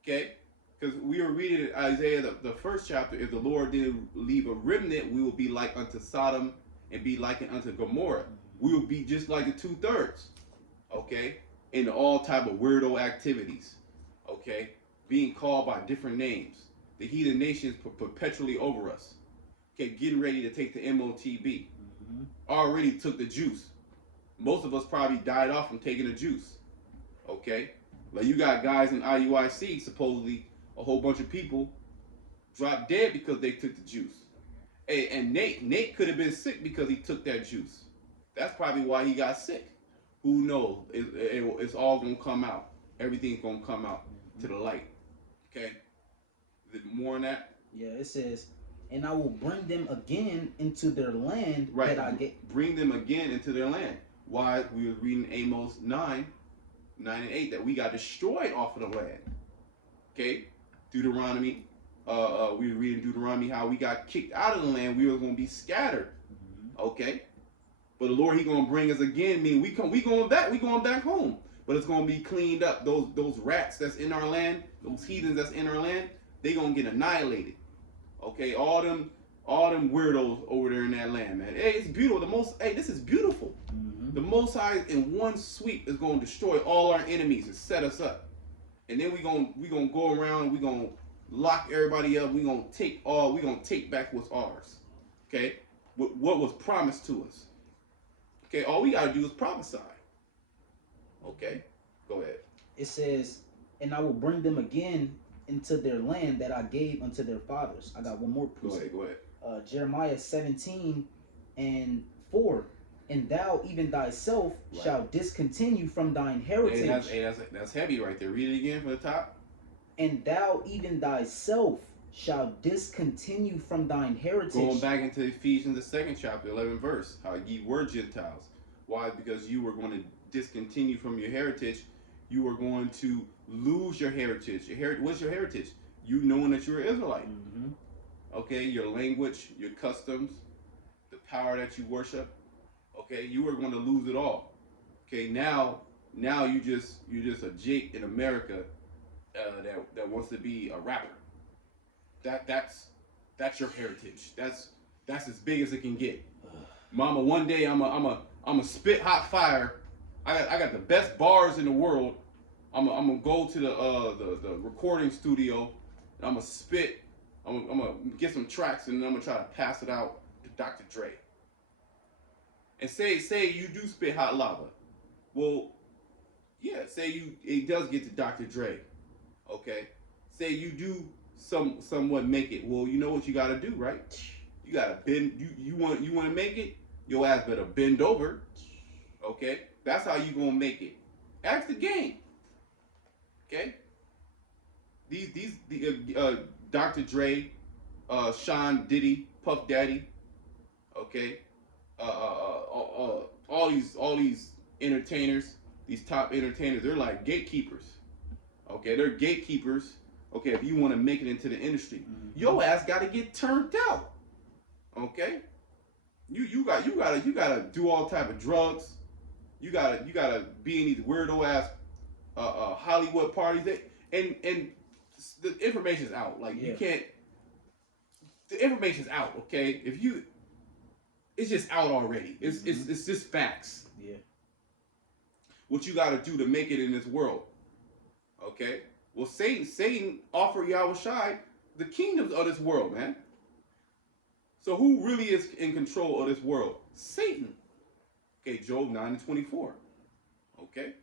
Okay? Because we were reading in Isaiah, the first chapter, if the Lord didn't leave a remnant, we will be like unto Sodom and be likened unto Gomorrah. We will be just like the 2/3. Okay? In all type of weirdo activities. Okay? Being called by different names. The heathen nations perpetually over us. Okay, getting ready to take the MOTB. Already took the juice. Most of us probably died off from taking the juice. Okay? Like you got guys in IUIC, supposedly a whole bunch of people dropped dead because they took the juice. Hey, and Nate could have been sick because he took that juice. That's probably why he got sick. Who knows? It's all going to come out. Everything's going to come out to the light. Okay? Is it more on that? Yeah, it says, and I will bring them again into their land that I get. Bring them again into their land. Why? We were reading Amos 9 and 8, that we got destroyed off of the land. Okay? Deuteronomy. We were reading Deuteronomy how we got kicked out of the land. We were going to be scattered. Okay? But the Lord, he going to bring us again. Meaning we going back home. But it's going to be cleaned up. Those rats that's in our land, those heathens that's in our land, they going to get annihilated. Okay? All them weirdos over there in that land, man. Hey, it's beautiful. This is beautiful. The Most High in one sweep is going to destroy all our enemies and set us up. And then we gonna go around and we gonna lock everybody up. We gonna take back what's ours. Okay? What was promised to us. Okay, all we gotta do is prophesy. Okay? Go ahead. It says, and I will bring them again into their land that I gave unto their fathers. I got one more precept. Go ahead. Jeremiah 17 and 4. And thou even thyself shall discontinue from thine heritage. That's heavy right there. Read it again from the top. And thou even thyself shall discontinue from thine heritage. Going back into Ephesians, the 2nd chapter, 11th verse. How ye were Gentiles. Why? Because you were going to discontinue from your heritage. You were going to lose your heritage. What's your heritage? You knowing that you're an Israelite. Okay, your language, your customs, the power that you worship. Okay, you were going to lose it all. Okay, now now you're just a Jake in America that wants to be a rapper. That's your heritage. That's as big as it can get. Mama, one day I'm a spit hot fire. I got the best bars in the world. I'm gonna go to the recording studio. And I'm gonna spit. I'm gonna get some tracks and then I'm gonna try to pass it out to Dr. Dre. And say you do spit hot lava. Well, yeah. Say it does get to Dr. Dre. Okay. Say you do somewhat make it. Well, you know what you gotta do, right? You gotta bend. You want to make it. Your ass better bend over. Okay. That's how you gonna make it. Ask the game. Okay. These Dr. Dre, Sean Diddy, Puff Daddy. Okay. All these entertainers, these top entertainers, they're like gatekeepers. Okay, they're gatekeepers. Okay, if you want to make it into the industry, your ass got to get turned out. Okay, you gotta do all type of drugs. You gotta be in these weirdo ass Hollywood parties. And the information's out. Like you can't. The information's out. Okay, it's just out already. It's just facts. Yeah. What you gotta do to make it in this world. Okay. Well, Satan offered Yahushai the kingdoms of this world, man. So who really is in control of this world? Satan. Okay, Job 9:24. Okay.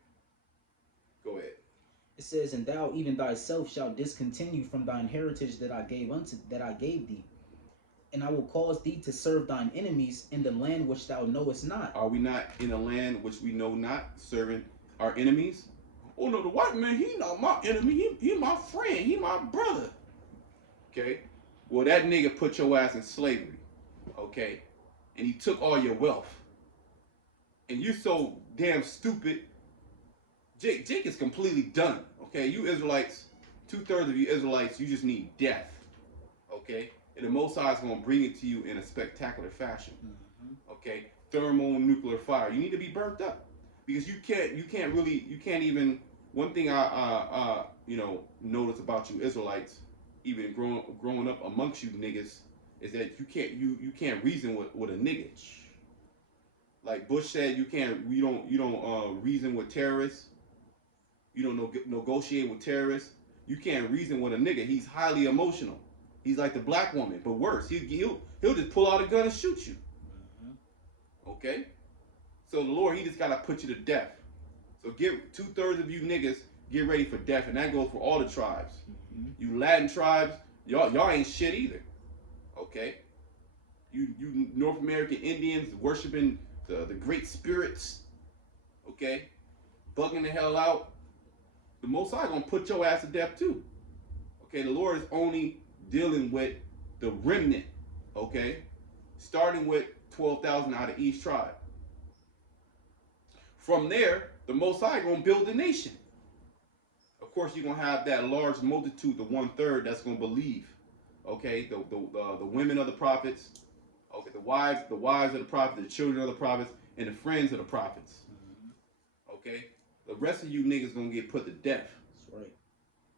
Go ahead. It says, "And thou even thyself shalt discontinue from thine heritage that I gave thee, and I will cause thee to serve thine enemies in the land which thou knowest not." Are we not in a land which we know not, serving our enemies? Oh no, the white man, he not my enemy. He my friend. He my brother. Okay. Well, that nigga put your ass in slavery. Okay. And he took all your wealth. And you're so damn stupid. Jake is completely done. Okay. You Israelites, 2/3 of you Israelites, you just need death. Okay. And the Most High is going to bring it to you in a spectacular fashion. Okay. Thermonuclear fire. You need to be burnt up. Because you can't even. One thing I notice about you Israelites, even growing up amongst you niggas, is that you can't reason with a nigga. Like Bush said, you don't reason with terrorists. You don't negotiate with terrorists. You can't reason with a nigga. He's highly emotional. He's like the black woman, but worse. He'll just pull out a gun and shoot you. Okay. So the Lord, he just gotta put you to death. So 2/3 of you niggas get ready for death, and that goes for all the tribes. You Latin tribes, y'all ain't shit either. Okay. You North American Indians worshiping the great spirits. Okay. Bugging the hell out. The Most High gonna put your ass to death too. Okay. The Lord is only dealing with the remnant. Okay. Starting with 12,000 out of each tribe. From there, the Most High gonna build a nation. Of course, you're gonna have that large multitude, the 1/3 that's gonna believe. Okay, the women of the prophets. Okay, the wives of the prophets, the children of the prophets, and the friends of the prophets. Okay, the rest of you niggas gonna get put to death. That's right.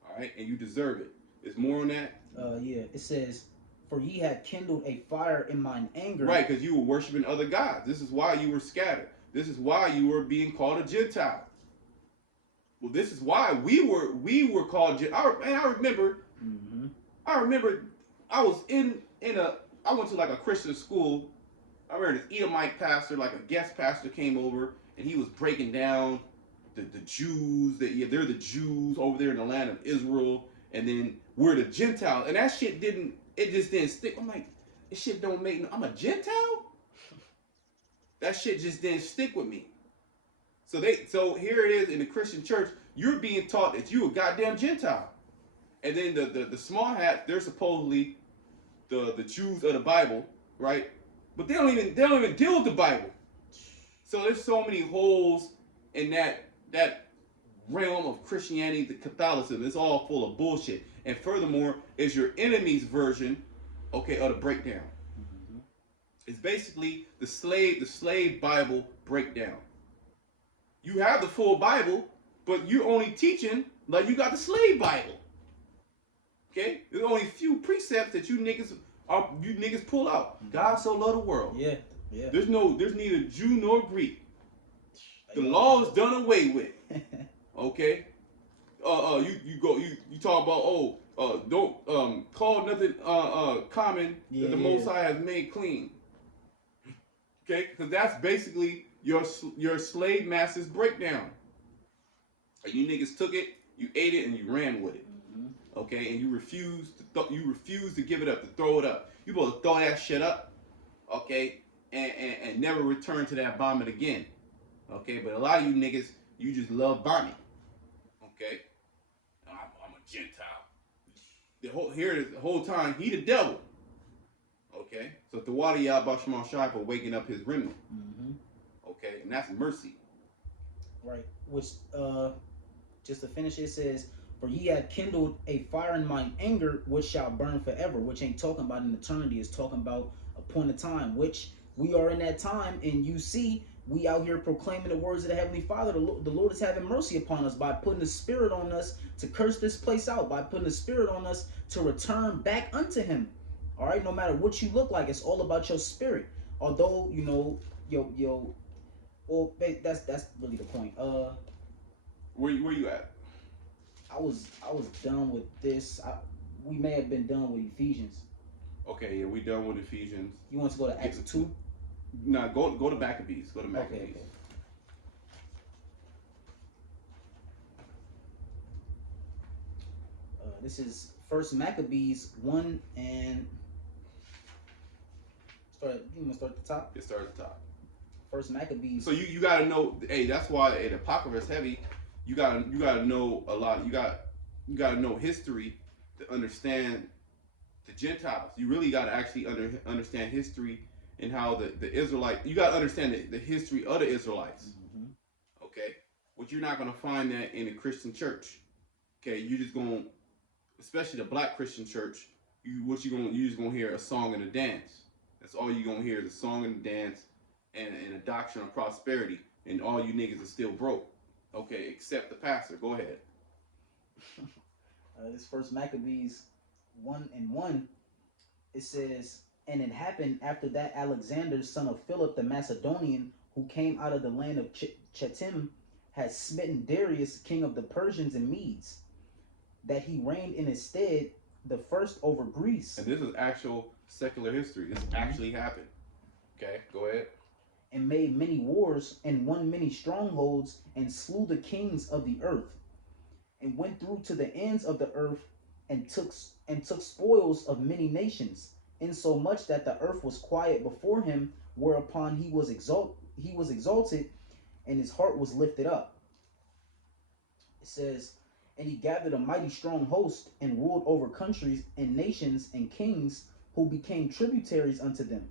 All right, and you deserve it. There's more on that. Yeah. It says, "For ye had kindled a fire in mine anger." Right, because you were worshiping other gods. This is why you were scattered. This is why you were being called a Gentile. Well, this is why we were called. I remember. I remember. I was I went to like a Christian school. I remember this Edomite pastor, like a guest pastor, came over and he was breaking down the Jews. That they're the Jews over there in the land of Israel, and then we're the Gentiles. And that shit just didn't stick. I'm like, this shit don't make. I'm a Gentile. That shit just didn't stick with me. So here it is in the Christian church. You're being taught that you a goddamn Gentile, and then the small hats, they're supposedly the Jews of the Bible, right? But they don't even deal with the Bible. So there's so many holes in that realm of Christianity, the Catholicism. It's all full of bullshit. And furthermore, is your enemy's version, okay, of the breakdown. It's basically the slave Bible breakdown. You have the full Bible, but you're only teaching like you got the slave Bible. Okay, there's only a few precepts that you niggas pull out. God so loved the world. Yeah, yeah. There's neither Jew nor Greek. The They law is done away with. Okay. You talk about don't call nothing common Yeah, that the yeah. Most High has made clean. Okay, because that's basically your slave master's breakdown. And you niggas took it, you ate it, and you ran with it. Okay, and you refuse to give it up, to throw it up. You supposed to throw that shit up, okay, and never return to that vomit again. Okay, but a lot of you niggas, you just love vomit. Okay, I'm a Gentile. The whole time he the devil. Okay, so the water Yahweh Shai for waking up his remnant. Okay, and that's mercy. Right. Which just to finish, it says, "For ye have kindled a fire in mine anger, which shall burn forever." Which ain't talking about an eternity. It's talking about a point of time, which we are in that time. And you see, we out here proclaiming the words of the Heavenly Father. The Lord is having mercy upon us by putting the Spirit on us to curse this place out, by putting the Spirit on us to return back unto Him. All right, no matter what you look like, it's all about your spirit. Although, you know, well, that's really the point. Where you at? I was done with this. We may have been done with Ephesians. Okay, yeah, we done with Ephesians. You want to go to Acts 2? Nah, go to Maccabees. Go to Maccabees. Okay. This is First Maccabees 1 and you want to start at the top? It starts at the top. First Maccabees. So you gotta know. Hey, that's why the Apocrypha is heavy. You gotta know a lot. You gotta know history to understand the Gentiles. You really gotta actually understand history and how the Israelite. You gotta understand the history of the Israelites. Okay, but you're not gonna find that in a Christian church. Okay, you just gonna, especially the black Christian church. You just gonna hear a song and a dance. That's all you're gonna hear is a song and a dance and a doctrine of prosperity. And all you niggas are still broke. Okay, except the pastor. Go ahead. This First Maccabees 1 and 1. It says, "And it happened after that Alexander, son of Philip the Macedonian, who came out of the land of Chetim, had smitten Darius, king of the Persians and Medes, that he reigned in his stead, the first over Greece." And this is actual secular history. This actually happened. Okay, go ahead. "And made many wars, and won many strongholds, and slew the kings of the earth, and went through to the ends of the earth, and took spoils of many nations, insomuch that the earth was quiet before him, whereupon he was exalted, and his heart was lifted up." It says, "And he gathered a mighty strong host, and ruled over countries and nations and kings, who became tributaries unto them.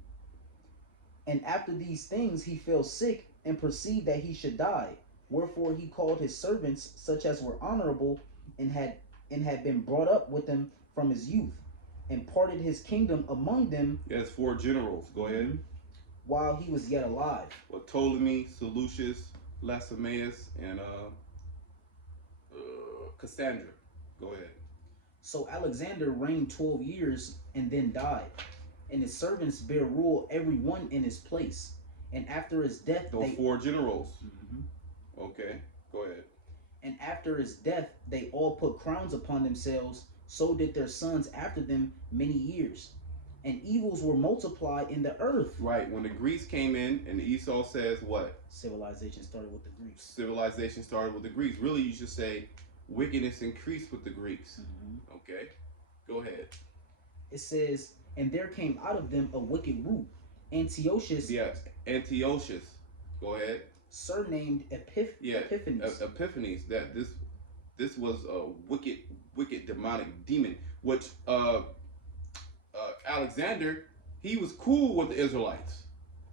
And after these things he fell sick, and perceived that he should die. Wherefore he called his servants, such as were honorable, and had been brought up with him from his youth, and parted his kingdom among them." Yes, 4 generals. Go ahead. "While he was yet alive." Well, Ptolemy, Seleucus, Lacemaeus, and Cassandra. Go ahead. "So Alexander reigned 12 years, and then died. And his servants bare rule every one in his place. And after his death, Those 4 generals. Okay, go ahead. And after his death, they all put crowns upon themselves. So did their sons after them many years. And evils were multiplied in the earth." Right. When the Greeks came in, and Esau says what? Civilization started with the Greeks. Civilization started with the Greeks. Really, you should say wickedness increased with the Greeks. Okay, go ahead. It says, "And there came out of them a wicked root, Antiochus." Yeah, Antiochus. Go ahead. "Surnamed Epiphanes." Epiphanes. That this was a wicked demonic demon. Which Alexander, he was cool with the Israelites.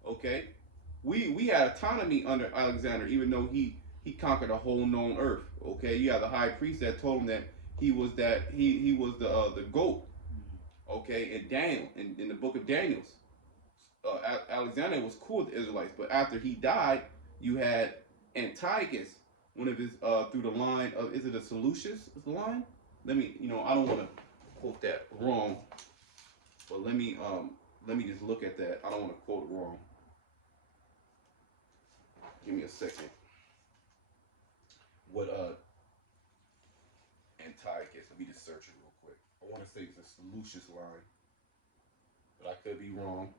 Okay, we had autonomy under Alexander, even though he conquered a whole known earth. Okay, you have the high priest that told him that he was the goat. Okay, and Daniel in the book of Daniel's, Alexander was cool with the Israelites, but after he died, you had Antiochus, one of his through the line of, is it a Seleucus line? Let me, I don't want to quote that wrong, but let me just look at that. I don't want to quote it wrong. Give me a second. What Antiochus? Let me just search it real quick. I want to say it's a Seleucus line, but I could be wrong.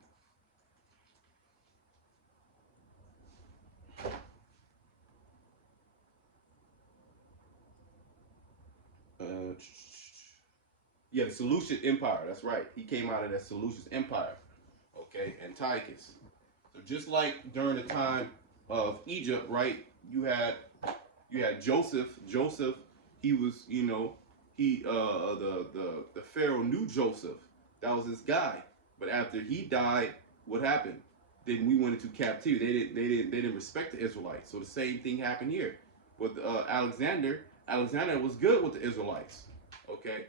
Yeah, the Seleucid Empire. That's right. He came out of that Seleucid Empire. Okay, Antiochus. So just like during the time of Egypt, right? You had Joseph. Joseph, he was, he the Pharaoh knew Joseph. That was his guy. But after he died, what happened? Then we went into captivity. They didn't respect the Israelites. So the same thing happened here with Alexander. Alexander was good with the Israelites. Okay,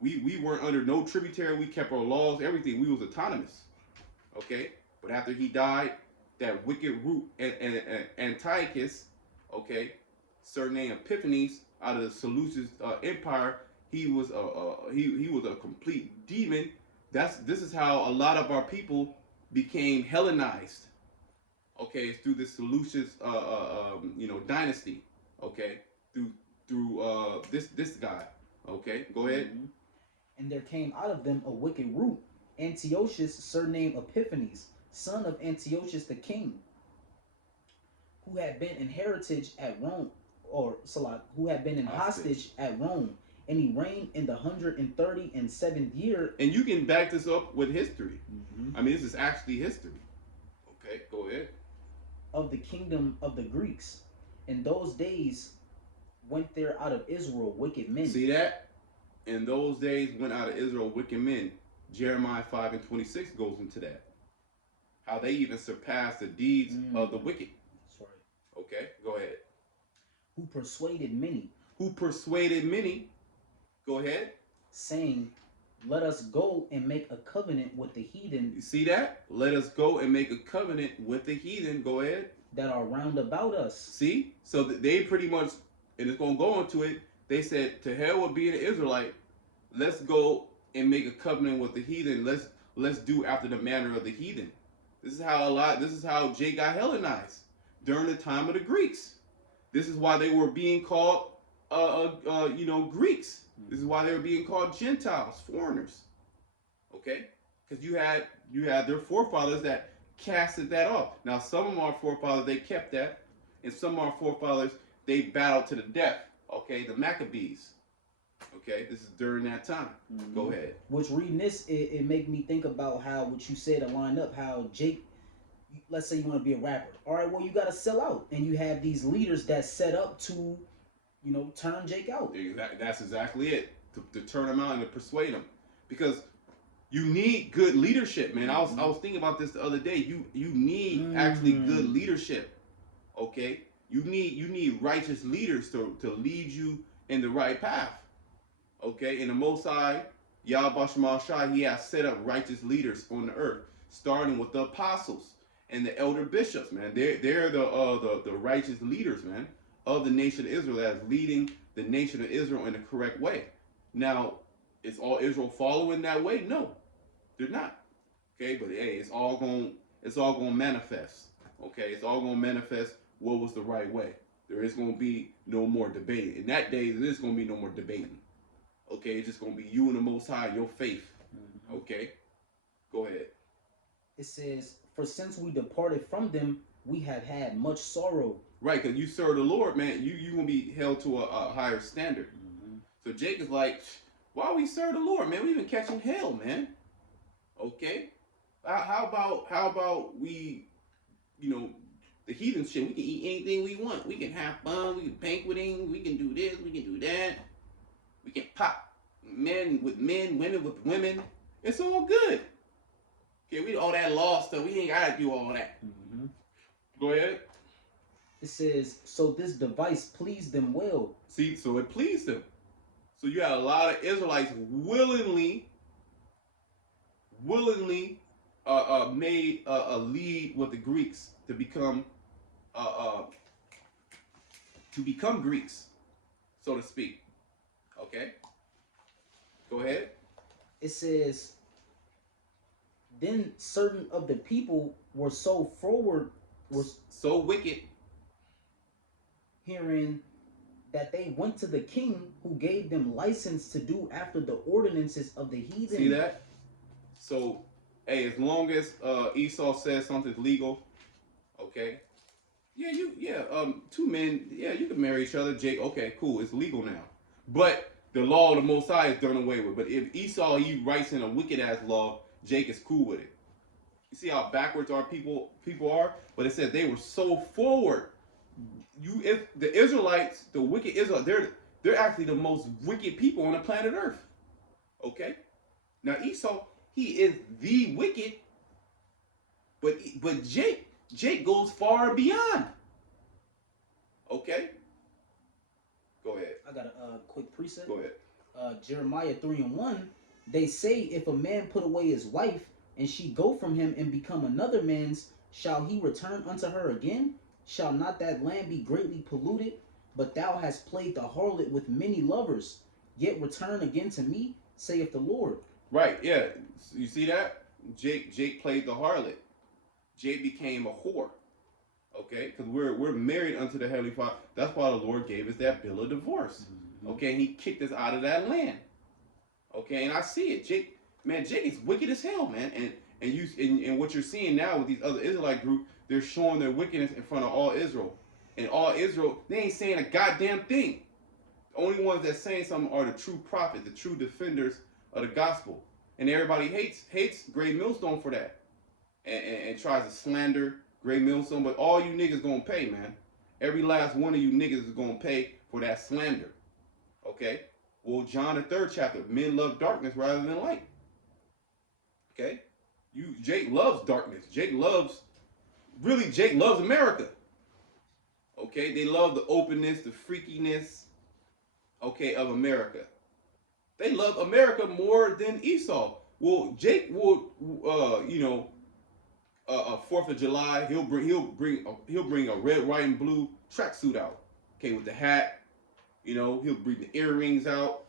we weren't under no tributary. We kept our laws, everything. We was autonomous. Okay, but after he died, that wicked root Antiochus, okay, surnamed Epiphanes, out of the Seleucid Empire, he was he was a complete demon. This is how a lot of our people became Hellenized. Okay, it's through this Seleucid dynasty. Okay, through this guy. Okay, go ahead. Mm-hmm. And there came out of them a wicked root, Antiochus, surnamed Epiphanes, son of Antiochus the king, who had been in heritage at Rome, or Salah, who had been in hostage at Rome, and he reigned in the 137th year. And you can back this up with history. Mm-hmm. I mean, this is actually history. Okay, go ahead. Of the kingdom of the Greeks. In those days went there out of Israel wicked men. See that? In those days went out of Israel wicked men. Jeremiah 5:26 goes into that. How they even surpassed the deeds of the wicked. That's right. Okay, go ahead. Who persuaded many. Who persuaded many. Go ahead. Saying, let us go and make a covenant with the heathen. You see that? Let us go and make a covenant with the heathen. Go ahead. That are round about us. See? So they pretty much, and it's going to go into it, they said, to hell with being an Israelite, let's go and make a covenant with the heathen. Let's do after the manner of the heathen. This is how Jay got Hellenized during the time of the Greeks. This is why they were being called Greeks. This is why they were being called Gentiles, foreigners. Okay? Because you had their forefathers that casted that off. Now some of our forefathers, they kept that, and some of our forefathers, they battled to the death. Okay, the Maccabees. Okay, this is during that time. Mm-hmm. Go ahead. Which reading this, it made me think about how what you said to line up, how Jake, let's say you want to be a rapper. All right, well, you got to sell out. And you have these leaders that set up to, turn Jake out. That's exactly it. To turn him out and to persuade him. Because you need good leadership, man. Mm-hmm. I was thinking about this the other day. You need actually good leadership. Okay? You need righteous leaders to lead you in the right path. Okay? And the Most High, Yahweh Shema Shai, he has set up righteous leaders on the earth, starting with the apostles and the elder bishops, man. They're the righteous leaders, man, of the nation of Israel, that's leading the nation of Israel in the correct way. Now, is all Israel following that way? No, they're not. Okay, but hey, it's all going to manifest. Okay, it's all going to manifest what was the right way. There is going to be no more debating. In that day, there is going to be no more debating. Okay, it's just going to be you and the Most High, your faith. Mm-hmm. Okay, go ahead. It says, for since we departed from them, we have had much sorrow. Right, because you serve the Lord, man. You're going to be held to a higher standard. Mm-hmm. So Jake is like, why we serve the Lord, man? We've been catching hell, man. Okay, how about we, the heathen shit, we can eat anything we want. We can have fun, we can banqueting, we can do this, we can do that. We can pop men with men, women with women. It's all good. Okay, we all that law stuff, we ain't gotta do all that. Mm-hmm. Go ahead. It says, so this device pleased them well. See, so it pleased them. So you had a lot of Israelites willingly made a lead with the Greeks to become to become Greeks, so to speak. Okay, go ahead. It says, then certain of the people were so forward, was So wicked. hearing that they went to the king who gave them license to do after the ordinances of the heathen. See that? So, hey, as long as Esau says something's legal, okay. Two men, yeah, you can marry each other. Jake, okay, cool, it's legal now. But the law of the Most High is done away with. But if Esau, he writes in a wicked ass law, Jake is cool with it. You see how backwards our people are? But it said they were so forward. If the Israelites, the wicked Israel, they're actually the most wicked people on the planet Earth. Okay? Now Esau, he is the wicked, but Jake goes far beyond. Okay? Go ahead. I got a quick precept. Go ahead. Jeremiah 3:1. They say, if a man put away his wife, and she go from him and become another man's, shall he return unto her again? Shall not that land be greatly polluted? But thou hast played the harlot with many lovers. Yet return again to me, saith the Lord. Right, yeah. You see that? Jake played the harlot. Jake became a whore. Okay? Because we're married unto the Heavenly Father. That's why the Lord gave us that bill of divorce. Okay, and he kicked us out of that land. Okay, and I see it. Jake is wicked as hell, man. And what you're seeing now with these other Israelite group, they're showing their wickedness in front of all Israel. And all Israel, they ain't saying a goddamn thing. The only ones that saying something are the true prophets, the true defenders of the gospel. And everybody hates Gray Millstone for that. And tries to slander Gray Millstone, but all you niggas gonna pay, man. Every last one of you niggas is gonna pay for that slander. Okay? Well, John the 3rd chapter, men love darkness rather than light. Okay? Jake loves darkness. Jake loves America. Okay? They love the openness, the freakiness, okay, of America. They love America more than Esau. Well, Jake will, 4th of July, he'll bring a red, white, and blue tracksuit out. Okay, with the hat. He'll bring the earrings out.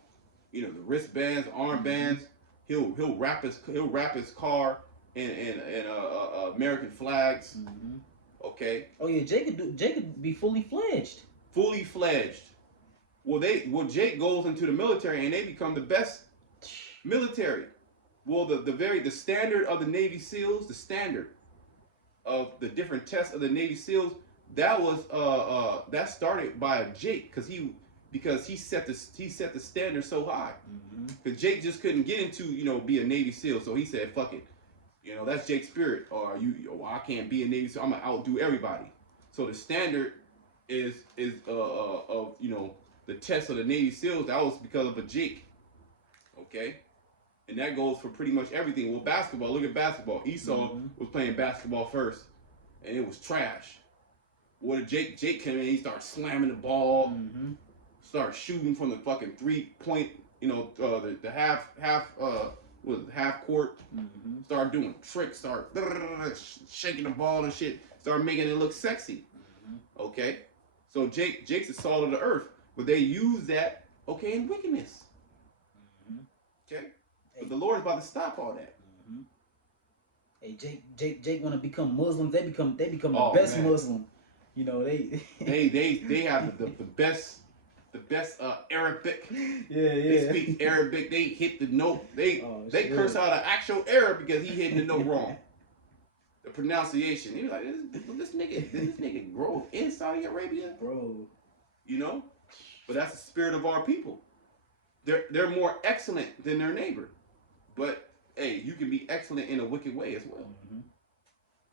The wristbands, armbands. He'll wrap his car in American flags. Mm-hmm. Okay. Oh yeah, Jake could be fully fledged. Fully fledged. Well, Jake goes into the military and they become the best military. Well, the standard of the Navy SEALs, the standard of the different tests of the Navy SEALs, that started by Jake because he set the standard so high. Because Jake just couldn't get into be a Navy SEAL, so he said, "Fuck it." That's Jake's spirit. Or I can't be a Navy SEAL. I'm gonna outdo everybody. So the standard is of the test of the Navy SEALs. That was because of a Jake. Okay, and that goes for pretty much everything. Well, basketball. Look at basketball. Esau was playing basketball first, and it was trash. What did Jake came in? He started slamming the ball, started shooting from the fucking 3-point. The half court. Start doing tricks. Start shaking the ball and shit. Start making it look sexy. Okay, so Jake's the salt of the earth, but they use that in wickedness. Okay, but the Lord is about to stop all that. Hey, Jake want to become Muslims. They become the best Muslim. They have the best. The best Arabic. Yeah. They speak Arabic. They hit the note. They curse out an actual Arab because he hit the note wrong. The pronunciation. He was like, this nigga grow in Saudi Arabia, bro. But that's the spirit of our people. They're more excellent than their neighbor, but hey, you can be excellent in a wicked way as well.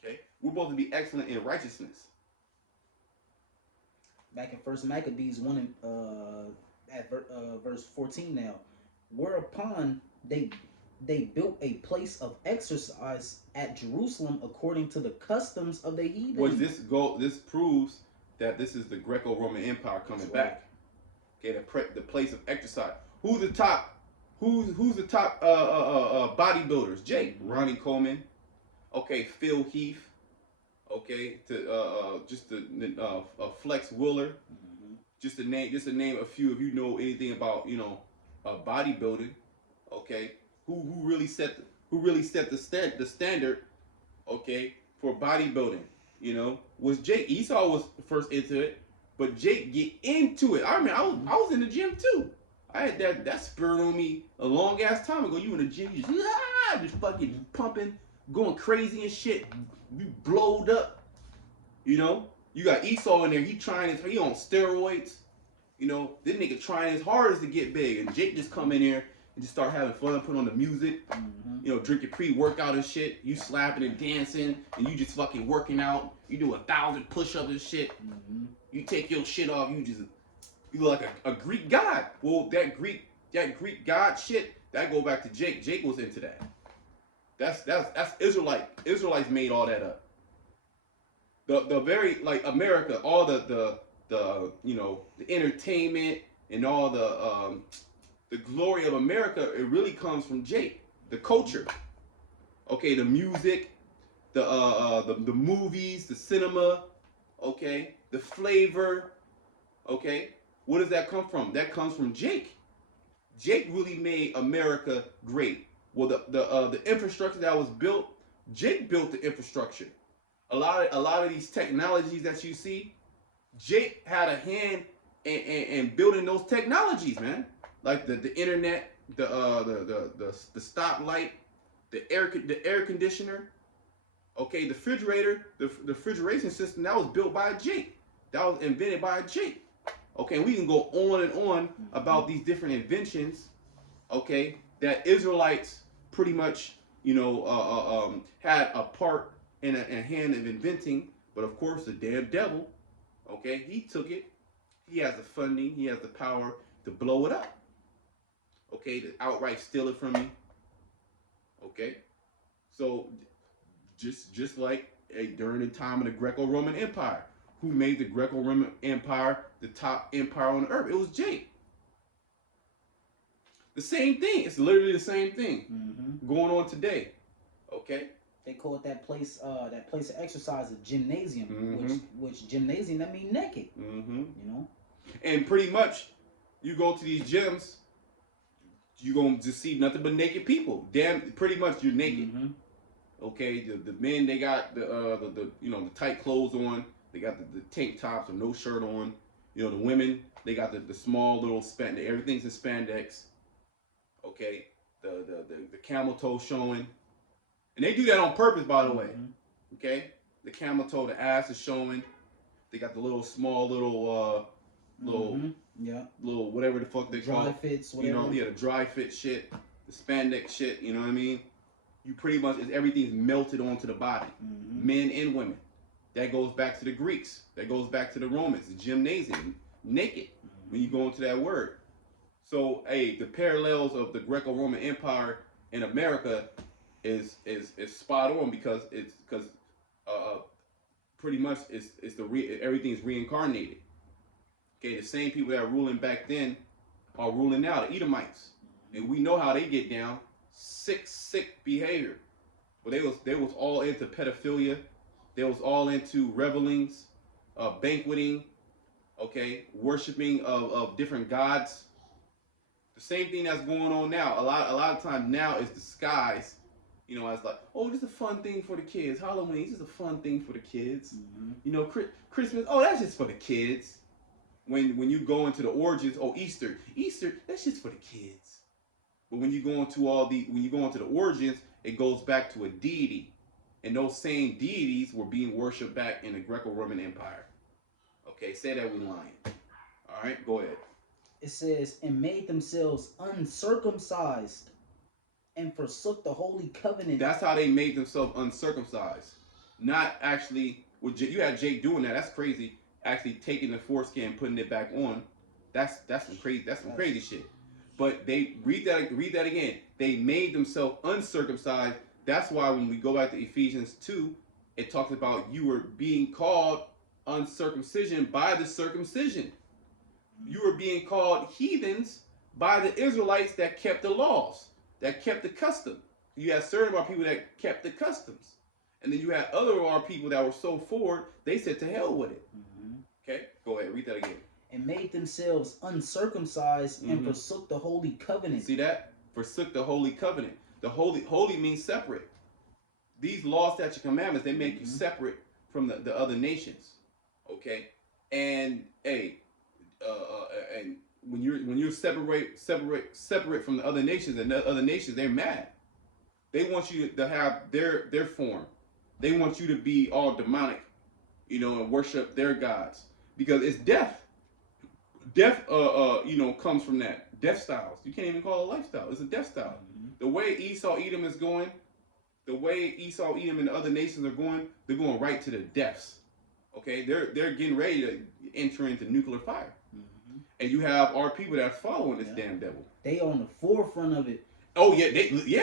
Okay, we're supposed to be excellent in righteousness. Back in First Maccabees 1 at verse 14 now, whereupon they built a place of exercise at Jerusalem according to the customs of the heathen. Well, this proves that this is the Greco-Roman Empire coming back. Okay, the place of exercise. Who's the top bodybuilders? Jake, Ronnie Coleman. Okay, Phil Heath. Okay, to Flex Wheeler. just to name a few. If you know anything about bodybuilding, okay, who really set the standard, okay, for bodybuilding, was Jake. Esau was first into it, but Jake get into it. I mean, I was in the gym too. I had that spirit on me a long ass time ago. You in the gym, you just fucking pumping, going crazy and shit. You blowed up, You got Esau in there. He on steroids. This nigga trying his hardest to get big, and Jake just come in here and just start having fun, put on the music, drinking pre-workout and shit. You slapping and dancing, and you just fucking working out. You do 1,000 push-ups and shit. You take your shit off. You look like a Greek god. Well, that Greek god shit that go back to Jake. Jake was into that. That's Israelite. Israelites made all that up. The very like America, all the entertainment and all the glory of America, it really comes from Jake. The culture, okay, the music, the movies, the cinema, okay, the flavor, okay. What does that come from? That comes from Jake. Jake really made America great. Well, the infrastructure that was built, Jake built the infrastructure. A lot of these technologies that you see, Jake had a hand in building those technologies, man. Like the internet, the stoplight, the air conditioner, okay, the refrigerator, the refrigeration system that was built by Jake. That was invented by Jake. Okay, we can go on and on about these different inventions, okay, that Israelites pretty much, had a part and a hand of inventing. But of course, the damn devil, okay, he took it. He has the funding. He has the power to blow it up. Okay, to outright steal it from you. Okay, so just like during the time of the Greco-Roman Empire, who made the Greco-Roman Empire the top empire on earth? It was Jake. The same thing. It's literally the same thing going on today. Okay. They call it that place of exercise, a gymnasium, which gymnasium that mean naked. And pretty much, you go to these gyms, you gonna just see nothing but naked people. Pretty much you're naked. Okay, the men, they got the tight clothes on. They got the tank tops or no shirt on. The women, they got the small little spandex. Everything's in spandex. Okay, the camel toe showing, and they do that on purpose, by the way. Okay, the camel toe, the ass is showing. They got the little small little whatever the fuck they call it. Dry fits, whatever. The dry fit shit, the spandex shit. You know what I mean? You pretty much, everything's melted onto the body, men and women. That goes back to the Greeks. That goes back to the Romans. The gymnasium, naked, when you go into that word. So, the parallels of the Greco-Roman Empire in America is spot on, because pretty much everything's reincarnated. Okay, the same people that are ruling back then are ruling now, the Edomites, and we know how they get down. Sick behavior. But they was all into pedophilia. They was all into revelings, banqueting, okay, worshiping of different gods. The same thing that's going on now. A lot of times now is disguised, as like, oh, this is a fun thing for the kids. Halloween, this is a fun thing for the kids. Christmas, oh, that's just for the kids. When you go into the origins, oh, Easter, that's just for the kids. But when you go into the origins, it goes back to a deity. And those same deities were being worshipped back in the Greco-Roman Empire. Okay, say that we lying. All right, go ahead. It says, and made themselves uncircumcised and forsook the holy covenant. That's how they made themselves uncircumcised. Not actually, you had Jake doing that. That's crazy. Actually taking the foreskin and putting it back on. That's some crazy shit. But they read that again. They made themselves uncircumcised. That's why when we go back to Ephesians 2, it talks about you were being called uncircumcision by the circumcision. You were being called heathens by the Israelites that kept the laws, that kept the custom. You had certain of our people that kept the customs. And then you had other of our people that were so forward, they said to hell with it. Okay, go ahead, read that again. and made themselves uncircumcised and Mm-hmm. forsook the holy covenant. See that? Forsook the holy covenant. The holy means separate. These laws, statutes, commandments, they make you Mm-hmm. separate from the other nations. Okay, and hey, and when you're separate from the other nations, and the other nations, they're mad. They want you to have their form. They want you to be all demonic, and worship their gods because it's death. Death, comes from that. Death styles. You can't even call it a lifestyle. It's a death style. Mm-hmm. The way Esau Edom is going, the way Esau Edom and the other nations are going, they're going right to the deaths. Okay, they're getting ready to enter into nuclear fire. Mm-hmm. And you have our people that are following this Yeah. damn devil. They on the forefront of it. Oh yeah,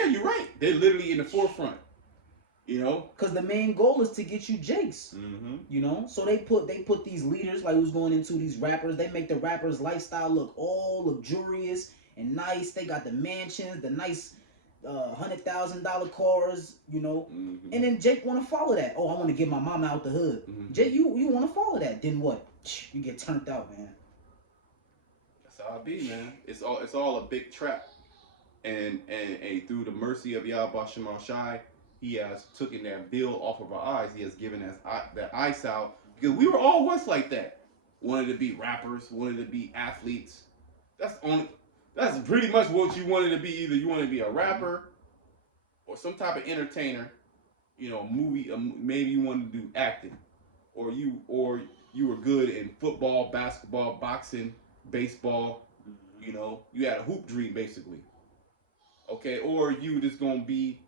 you're right. They're literally in the forefront. Because the main goal is to get you jakes. Mm-hmm. So they put these leaders, like who's going into these rappers, they make the rappers lifestyle look all luxurious and nice. They got the mansions, the nice $100,000 cars, Mm-hmm. and then Jake want to follow that. Oh, I want to get my mama out the hood. Mm-hmm. Jake, you want to follow that? Then what? You get turned out, man. That's how it be, man. It's all a big trap. And through the mercy of Yahweh Shema Shai, he has taken that veil off of our eyes. He has given us that eyesight because we were all once like that. Wanted to be rappers, wanted to be athletes. That's pretty much what you wanted to be. Either you wanted to be a rapper or some type of entertainer. Movie. Maybe you wanted to do acting, or you were good in football, basketball, boxing, baseball. You had a hoop dream basically. Okay, or you just gonna be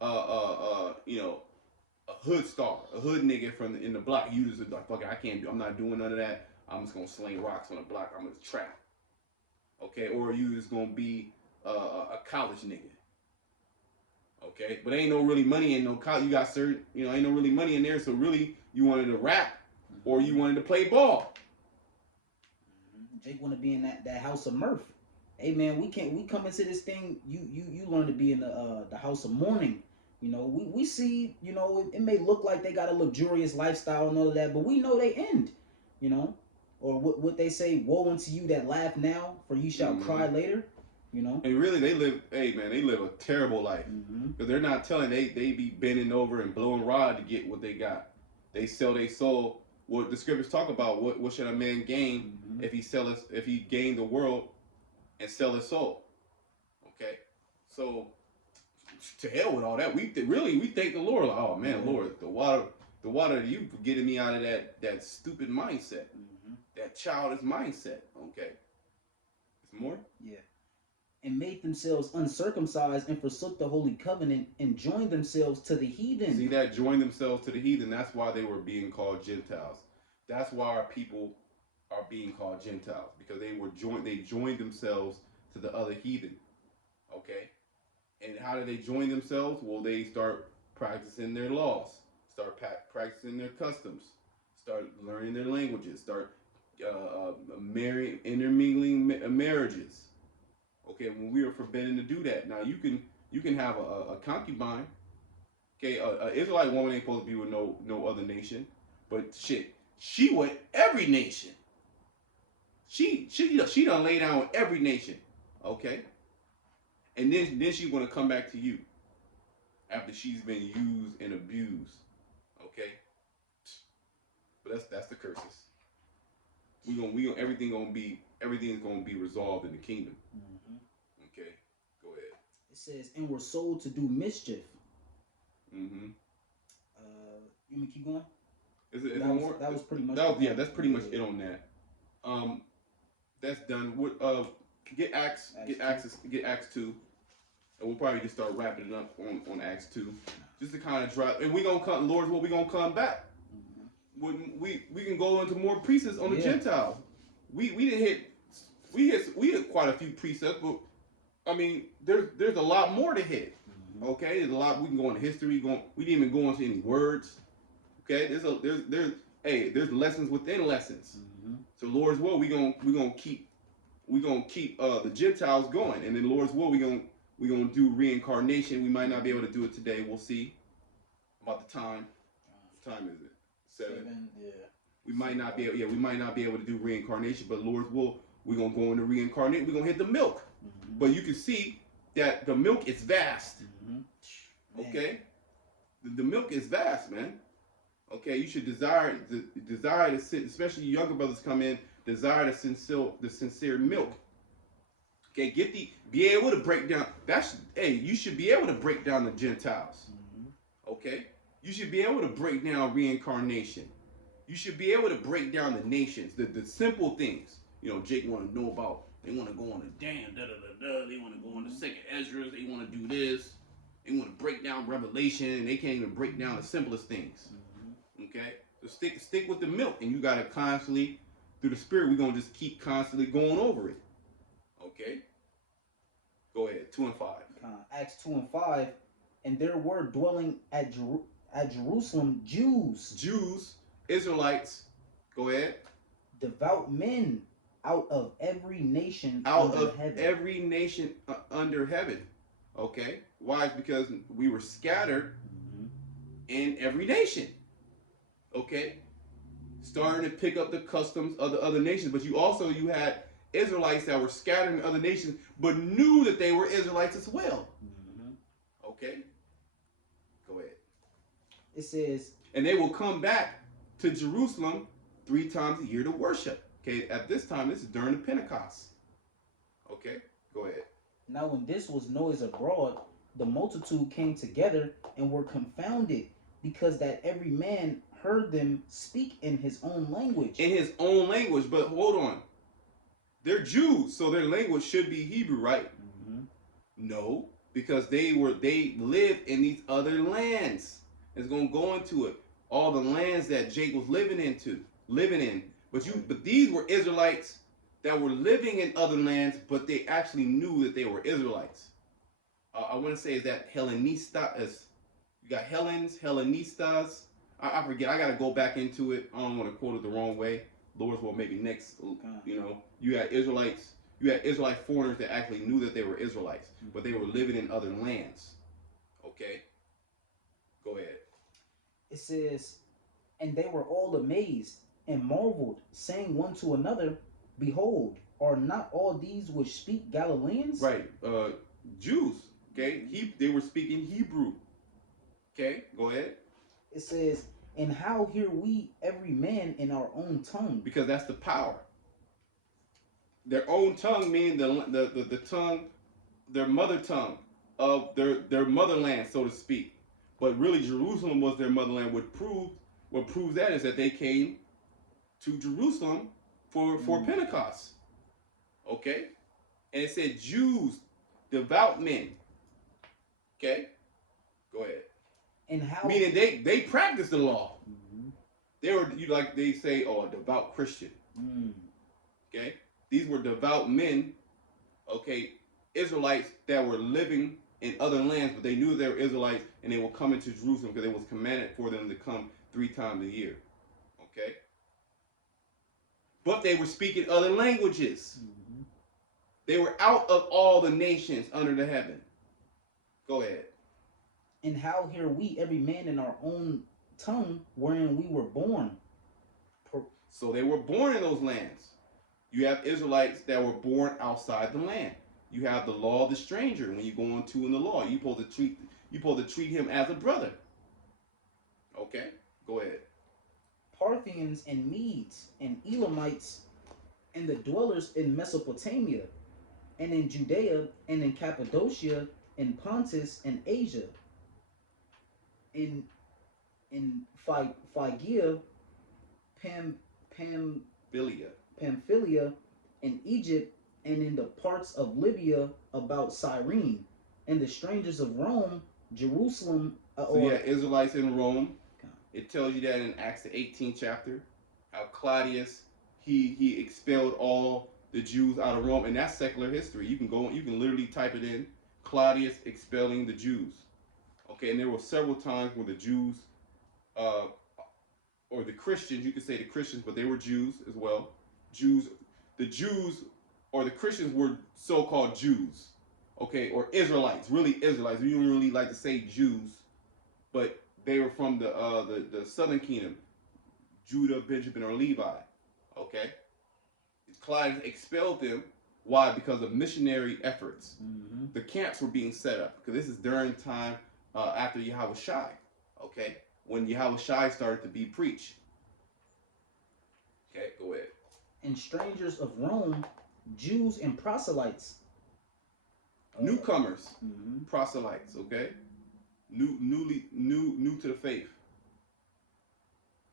a hood star, a hood nigga in the block. You just like, fuck it, I'm not doing none of that. I'm just gonna sling rocks on the block. I'm gonna trap. Okay, or you just gonna be a college nigga. Okay, but ain't no really money in no college. You got certain, ain't no really money in there. So really, you wanted to rap or you wanted to play ball. Jake want to be in that house of mirth. Hey man, we come into this thing. You learn to be in the house of mourning. We see, it may look like they got a luxurious lifestyle and all of that, but we know they end. Or what they say, woe unto you that laugh now, for you shall cry later. And really, they live a terrible life because they're not telling. They be bending over and blowing rod to get what they got. They sell their soul. What the scriptures talk about, what should a man gain if he gain the world and sell his soul? Okay, so to hell with all that. We thank the Lord. Like, oh man, Lord, the water, you for getting me out of that stupid mindset, that childish mindset. Okay, it's more. Yeah. And made themselves uncircumcised and forsook the holy covenant and joined themselves to the heathen. See that? Joined themselves to the heathen. That's why they were being called Gentiles. That's why our people are being called Gentiles because they joined themselves to the other heathen. Okay? And how do they join themselves? Well, they start practicing their laws, start practicing their customs, start learning their languages, start intermingling marriages. Okay, when we are forbidden to do that. Now you can have a concubine. Okay, an Israelite woman ain't supposed to be with no other nation, but shit, she with every nation. She done lay down with every nation. Okay, and then she's gonna come back to you after she's been used and abused. Okay, but that's the curses. Everything's gonna be resolved in the kingdom. Okay, go ahead. It says, and were sold to do mischief. You want me to keep going? Is it more? That was pretty much. That's pretty much it on that. That's done. Get Acts 2, and we'll probably just start wrapping it up on Acts 2, just to kind of drop. And we gonna come, Lord's will, we gonna come back. We can go into more precepts on the Gentiles. We hit quite a few precepts, but I mean there's a lot more to hit. Okay, there's a lot we can go into history. We didn't even go into any words. Okay, there's lessons within lessons. So Lord's will, we gonna keep the Gentiles going, and then Lord's will, we gonna do reincarnation. We might not be able to do it today. We'll see about the time. What time is it? 7. Yeah. We might not be able, we might not be able to do reincarnation, but Lord's will, we're gonna go into reincarnate. We're gonna hit the milk. Mm-hmm. But you can see that the milk is vast. Mm-hmm. Okay, the milk is vast, man. Okay, you should desire to sit, especially younger brothers come in, desire the sincere milk. Okay, be able to break down. You should be able to break down the Gentiles. Mm-hmm. Okay, you should be able to break down reincarnation. You should be able to break down the nations, the simple things. You know, Jake want to know about. They want to go on the damn da da da da. They want to go on the second Ezra. They want to do this. They want to break down Revelation, and they can't even break down the simplest things. Okay, so stick with the milk, and you gotta constantly, through the Spirit, we're gonna just keep constantly going over it. Okay, go ahead. 2 and 5. Acts 2 and 5, and there were dwelling at Jerusalem Jews, Israelites. Go ahead. Devout men out of every nation Out under of heaven. every nation under heaven. Okay, why? Because we were scattered in every nation. Okay, starting to pick up the customs of the other nations, but you had Israelites that were scattered in other nations, but knew that they were Israelites as well. Okay, go ahead. It says, and they will come back to Jerusalem 3 times a year to worship. Okay, at this time, this is during the Pentecost. Okay, go ahead. now when this was noised abroad, the multitude came together and were confounded, because that every man heard them speak in his own language. In his own language, but hold on. They're Jews, so their language should be Hebrew, right? No, because they lived in these other lands. It's gonna go into it. All the lands that Jake was living in. But these were Israelites that were living in other lands, but they actually knew that they were Israelites. I want to say is that Hellenistas. You got Hellenistas. I forget. I got to go back into it. I don't want to quote it the wrong way. Lord's will maybe next. You know, you had Israelites. You had Israelite foreigners that actually knew that they were Israelites, but they were living in other lands. Okay. Go ahead. It says, and they were all amazed and marveled, saying one to another, behold, are not all these which speak Galileans? Right. Jews. Okay. They were speaking Hebrew. Okay. Go ahead. It says, and how hear we every man in our own tongue? Because that's the power. Their own tongue meaning the tongue, their mother tongue of their motherland, so to speak. But really, Jerusalem was their motherland. What proves that is that they came to Jerusalem for Pentecost. Okay, and it said Jews, devout men. Okay, go ahead. And how? Meaning they practiced the law. They were they say, a devout Christian. Okay, these were devout men. Okay, Israelites that were living in other lands, but they knew they were Israelites, and they were coming to Jerusalem because it was commanded for them to come 3 times a year. Okay, but they were speaking other languages. They were out of all the nations under the heaven. Go ahead. And how hear we every man in our own tongue wherein we were born? So they were born in those lands. You have Israelites that were born outside the land. You have the law of the stranger when you go into in the law. You're supposed to treat him as a brother. Okay, go ahead. Parthians and Medes and Elamites and the dwellers in Mesopotamia and in Judea and in Cappadocia and Pontus and Asia, in Phrygia, Pamphylia, and Egypt, and in the parts of Libya about Cyrene, and the strangers of Rome, Jerusalem. Israelites in Rome. It tells you that in Acts the 18th chapter, how Claudius he expelled all the Jews out of Rome, and that's secular history. You can literally type it in, Claudius expelling the Jews. Okay, and there were several times where the Jews, or the Christians, you could say the Christians, but they were Jews as well. The Jews or the Christians were so-called Jews, okay, or Israelites, really Israelites. We don't really like to say Jews, but they were from the southern kingdom. Judah, Benjamin, or Levi. Okay, Clive expelled them. Why? Because of missionary efforts. Mm-hmm. The camps were being set up because this is during time after Yahweh Shai. Okay, when Yahweh Shai started to be preached. Okay, go ahead. And strangers of Rome, Jews and proselytes. Newcomers, Mm-hmm. proselytes. Okay, new to the faith.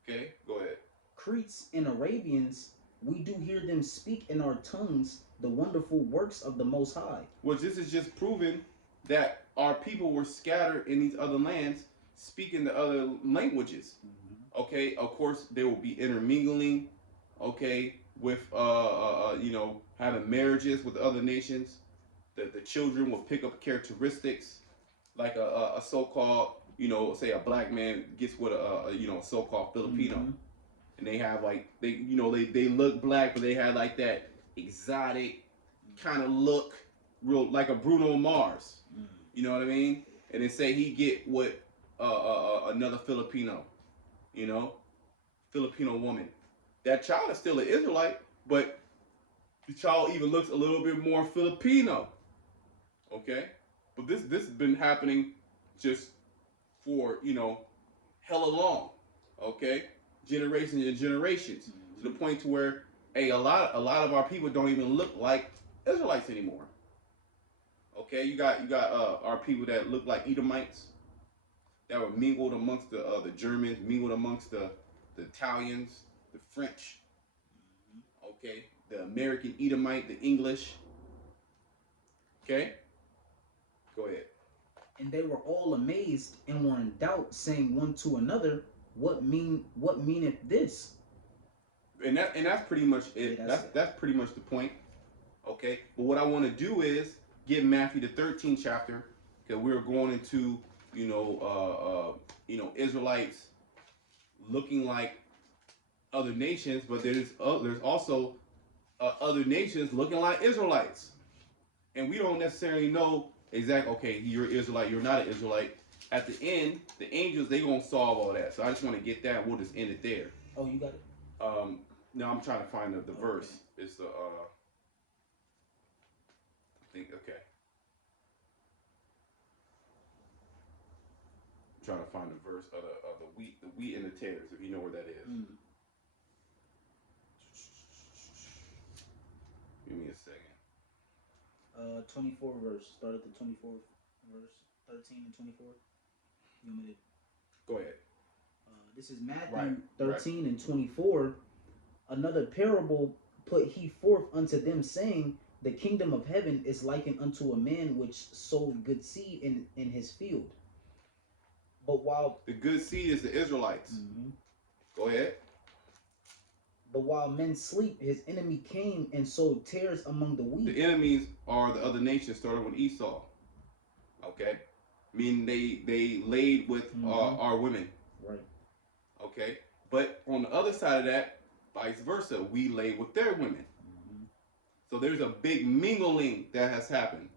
Okay, go ahead. Cretes and Arabians, we do hear them speak in our tongues the wonderful works of the Most High. Well, this is just proving that our people were scattered in these other lands, speaking the other languages. Mm-hmm. Okay, of course they will be intermingling. Okay, with having marriages with other nations. The children will pick up characteristics like a so-called, say a black man gets with a so-called Filipino, Mm-hmm. and they have like they look black, but they have like that exotic kind of look, real like a Bruno Mars. Mm-hmm. You know what I mean? And then say he get with another Filipino, you know, Filipino woman. That child is still an Israelite, but the child even looks a little bit more Filipino. Okay, but this has been happening just for hella long. Okay, generations and generations, to the point to where a lot of our people don't even look like Israelites anymore. Okay, you got our people that look like Edomites that were mingled amongst the Germans, mingled amongst the Italians, the French. Okay, the American Edomite, the English. Okay, go ahead. And they were all amazed and were in doubt, saying one to another, what meaneth this? And that's pretty much it. Yeah, That's pretty much the point. Okay, but what I want to do is get Matthew the 13th chapter, because we're going into Israelites looking like other nations, but there's also other nations looking like Israelites, and we don't necessarily know exactly. Okay, you're an Israelite, you're not an Israelite. At the end, the angels they gonna solve all that. So I just want to get that. We'll just end it there. Oh, you got it. Now I'm trying to find the verse. It's the I think okay. I'm trying to find the verse of the wheat and the tares. If you know where that is. Mm. Give me a second. 24 verse. Start at the 24th verse, 13 and 24. You want me to? Go ahead. This is Matthew Right, 13 and 24. Another parable put he forth unto them, saying, the kingdom of heaven is likened unto a man which sowed good seed in his field. But while The good seed is the Israelites. Mhm. Go ahead. But while men sleep, his enemy came and sowed tares among the wheat. The enemies are the other nations, started with Esau. Okay, meaning they laid with our women. Right. Okay, but on the other side of that, vice versa, we lay with their women. Mm-hmm. So there's a big mingling that has happened.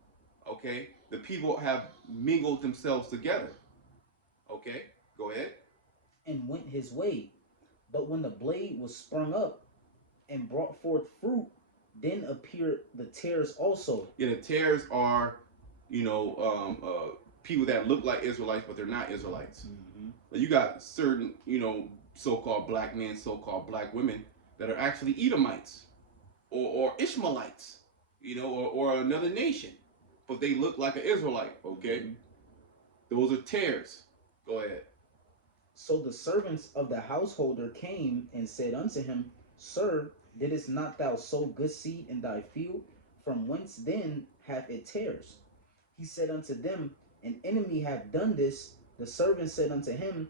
Okay, the people have mingled themselves together. Okay, go ahead. And went his way. But when the blade was sprung up and brought forth fruit, then appeared the tares also. Yeah, the tares are, people that look like Israelites, but they're not Israelites. Mm-hmm. But you got certain, so-called black men, so-called black women that are actually Edomites or Ishmaelites, or another nation, but they look like an Israelite. Okay, Those are tares. Go ahead. So the servants of the householder came and said unto him, Sir, didst not thou sow good seed in thy field? From whence then hath it tares? He said unto them, An enemy hath done this. The servant said unto him,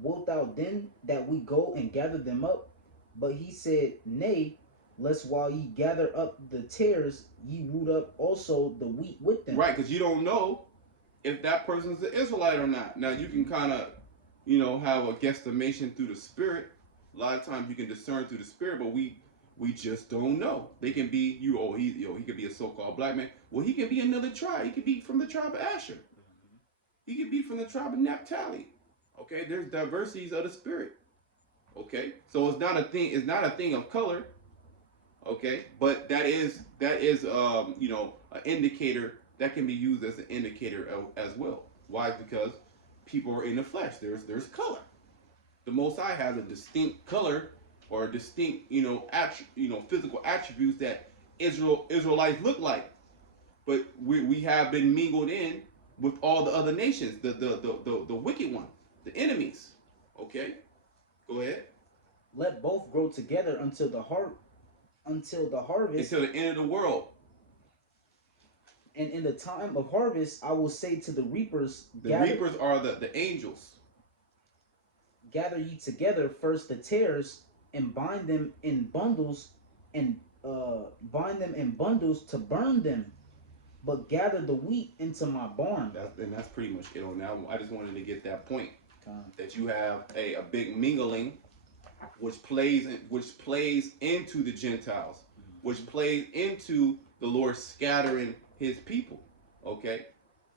Wilt thou then that we go and gather them up? But he said, Nay, lest while ye gather up the tares, ye root up also the wheat with them. Right, because you don't know if that person's an Israelite or not. Now you can kind of, have a guesstimation through the spirit. A lot of times you can discern through the spirit, but we just don't know. They can be he could be a so-called black man. Well, he could be another tribe. He could be from the tribe of Asher. He could be from the tribe of Naphtali. Okay, there's diversities of the spirit. Okay, so it's not a thing. It's not a thing of color. Okay, but that is you know, an indicator that can be used as an indicator as well. Why? Because people are in the flesh. There's color. The Most High has a distinct color or a distinct, you know, physical attributes that Israelites look like. But we have been mingled in with all the other nations, the wicked one, the enemies. Okay, go ahead. Let both grow together until the harvest. Until the end of the world. And in the time of harvest, I will say to the reapers, The reapers are the angels. gather ye together first the tares and bind them in bundles and bind them in bundles to burn them, but gather the wheat into my barn. That's pretty much it on that one. I just wanted to get that point. That you have a big mingling, which plays into the Gentiles, which plays into the Lord scattering His people. Okay,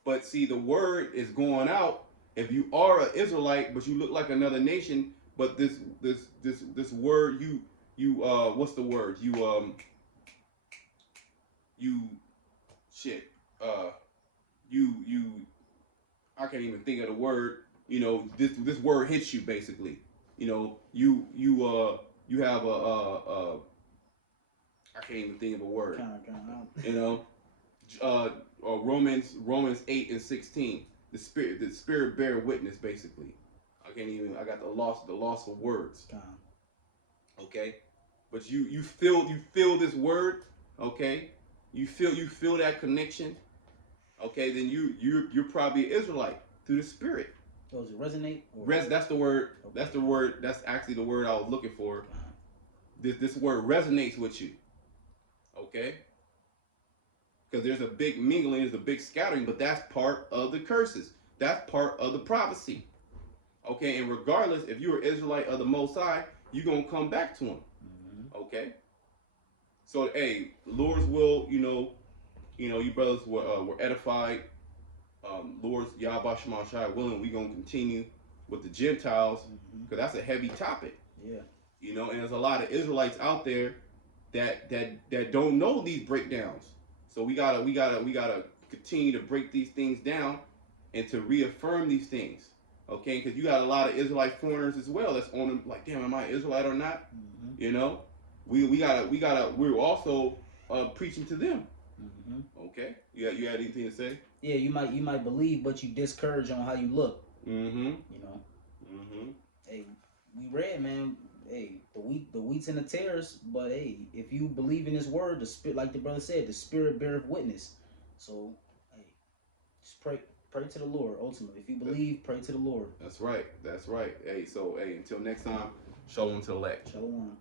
but see, the word is going out. If you are an Israelite, but you look like another nation, but this word, you what's the word, you shit you I can't even think of the word. You know, this word hits you basically. You know, you have a I can't even think of a word. You know, Romans 8:16. The spirit bear witness basically. I can't even. I got the loss of words. Okay, but you feel this word. Okay, you feel that connection. Okay, then you're probably an Israelite through the Spirit. Does it resonate? That's the word. Okay. That's the word. That's actually the word I was looking for. This word resonates with you. Okay, because there's a big mingling, there's a big scattering, but that's part of the curses. That's part of the prophecy. Okay, and regardless if you're an Israelite of the Most High, you're gonna come back to Him. Okay, so hey, Lord's will, you brothers were edified. Lord's Yahweh Shema Shai willing, we gonna continue with the Gentiles because that's a heavy topic. Yeah. And there's a lot of Israelites out there that don't know these breakdowns. So we gotta continue to break these things down and to reaffirm these things. Okay, because you got a lot of Israelite foreigners as well that's on them like, damn, am I Israelite or not? We're also preaching to them. Okay, you had anything to say? Yeah, you might believe, but you discourage on how you look. Hey, we read, man. Hey, the wheat's and the tares, but hey, if you believe in His word, the spirit, like the brother said, the Spirit beareth witness. So, hey, just pray to the Lord. Ultimately, if you believe, pray to the Lord. That's right. Hey, until next time, shalom to the elect. Shalom.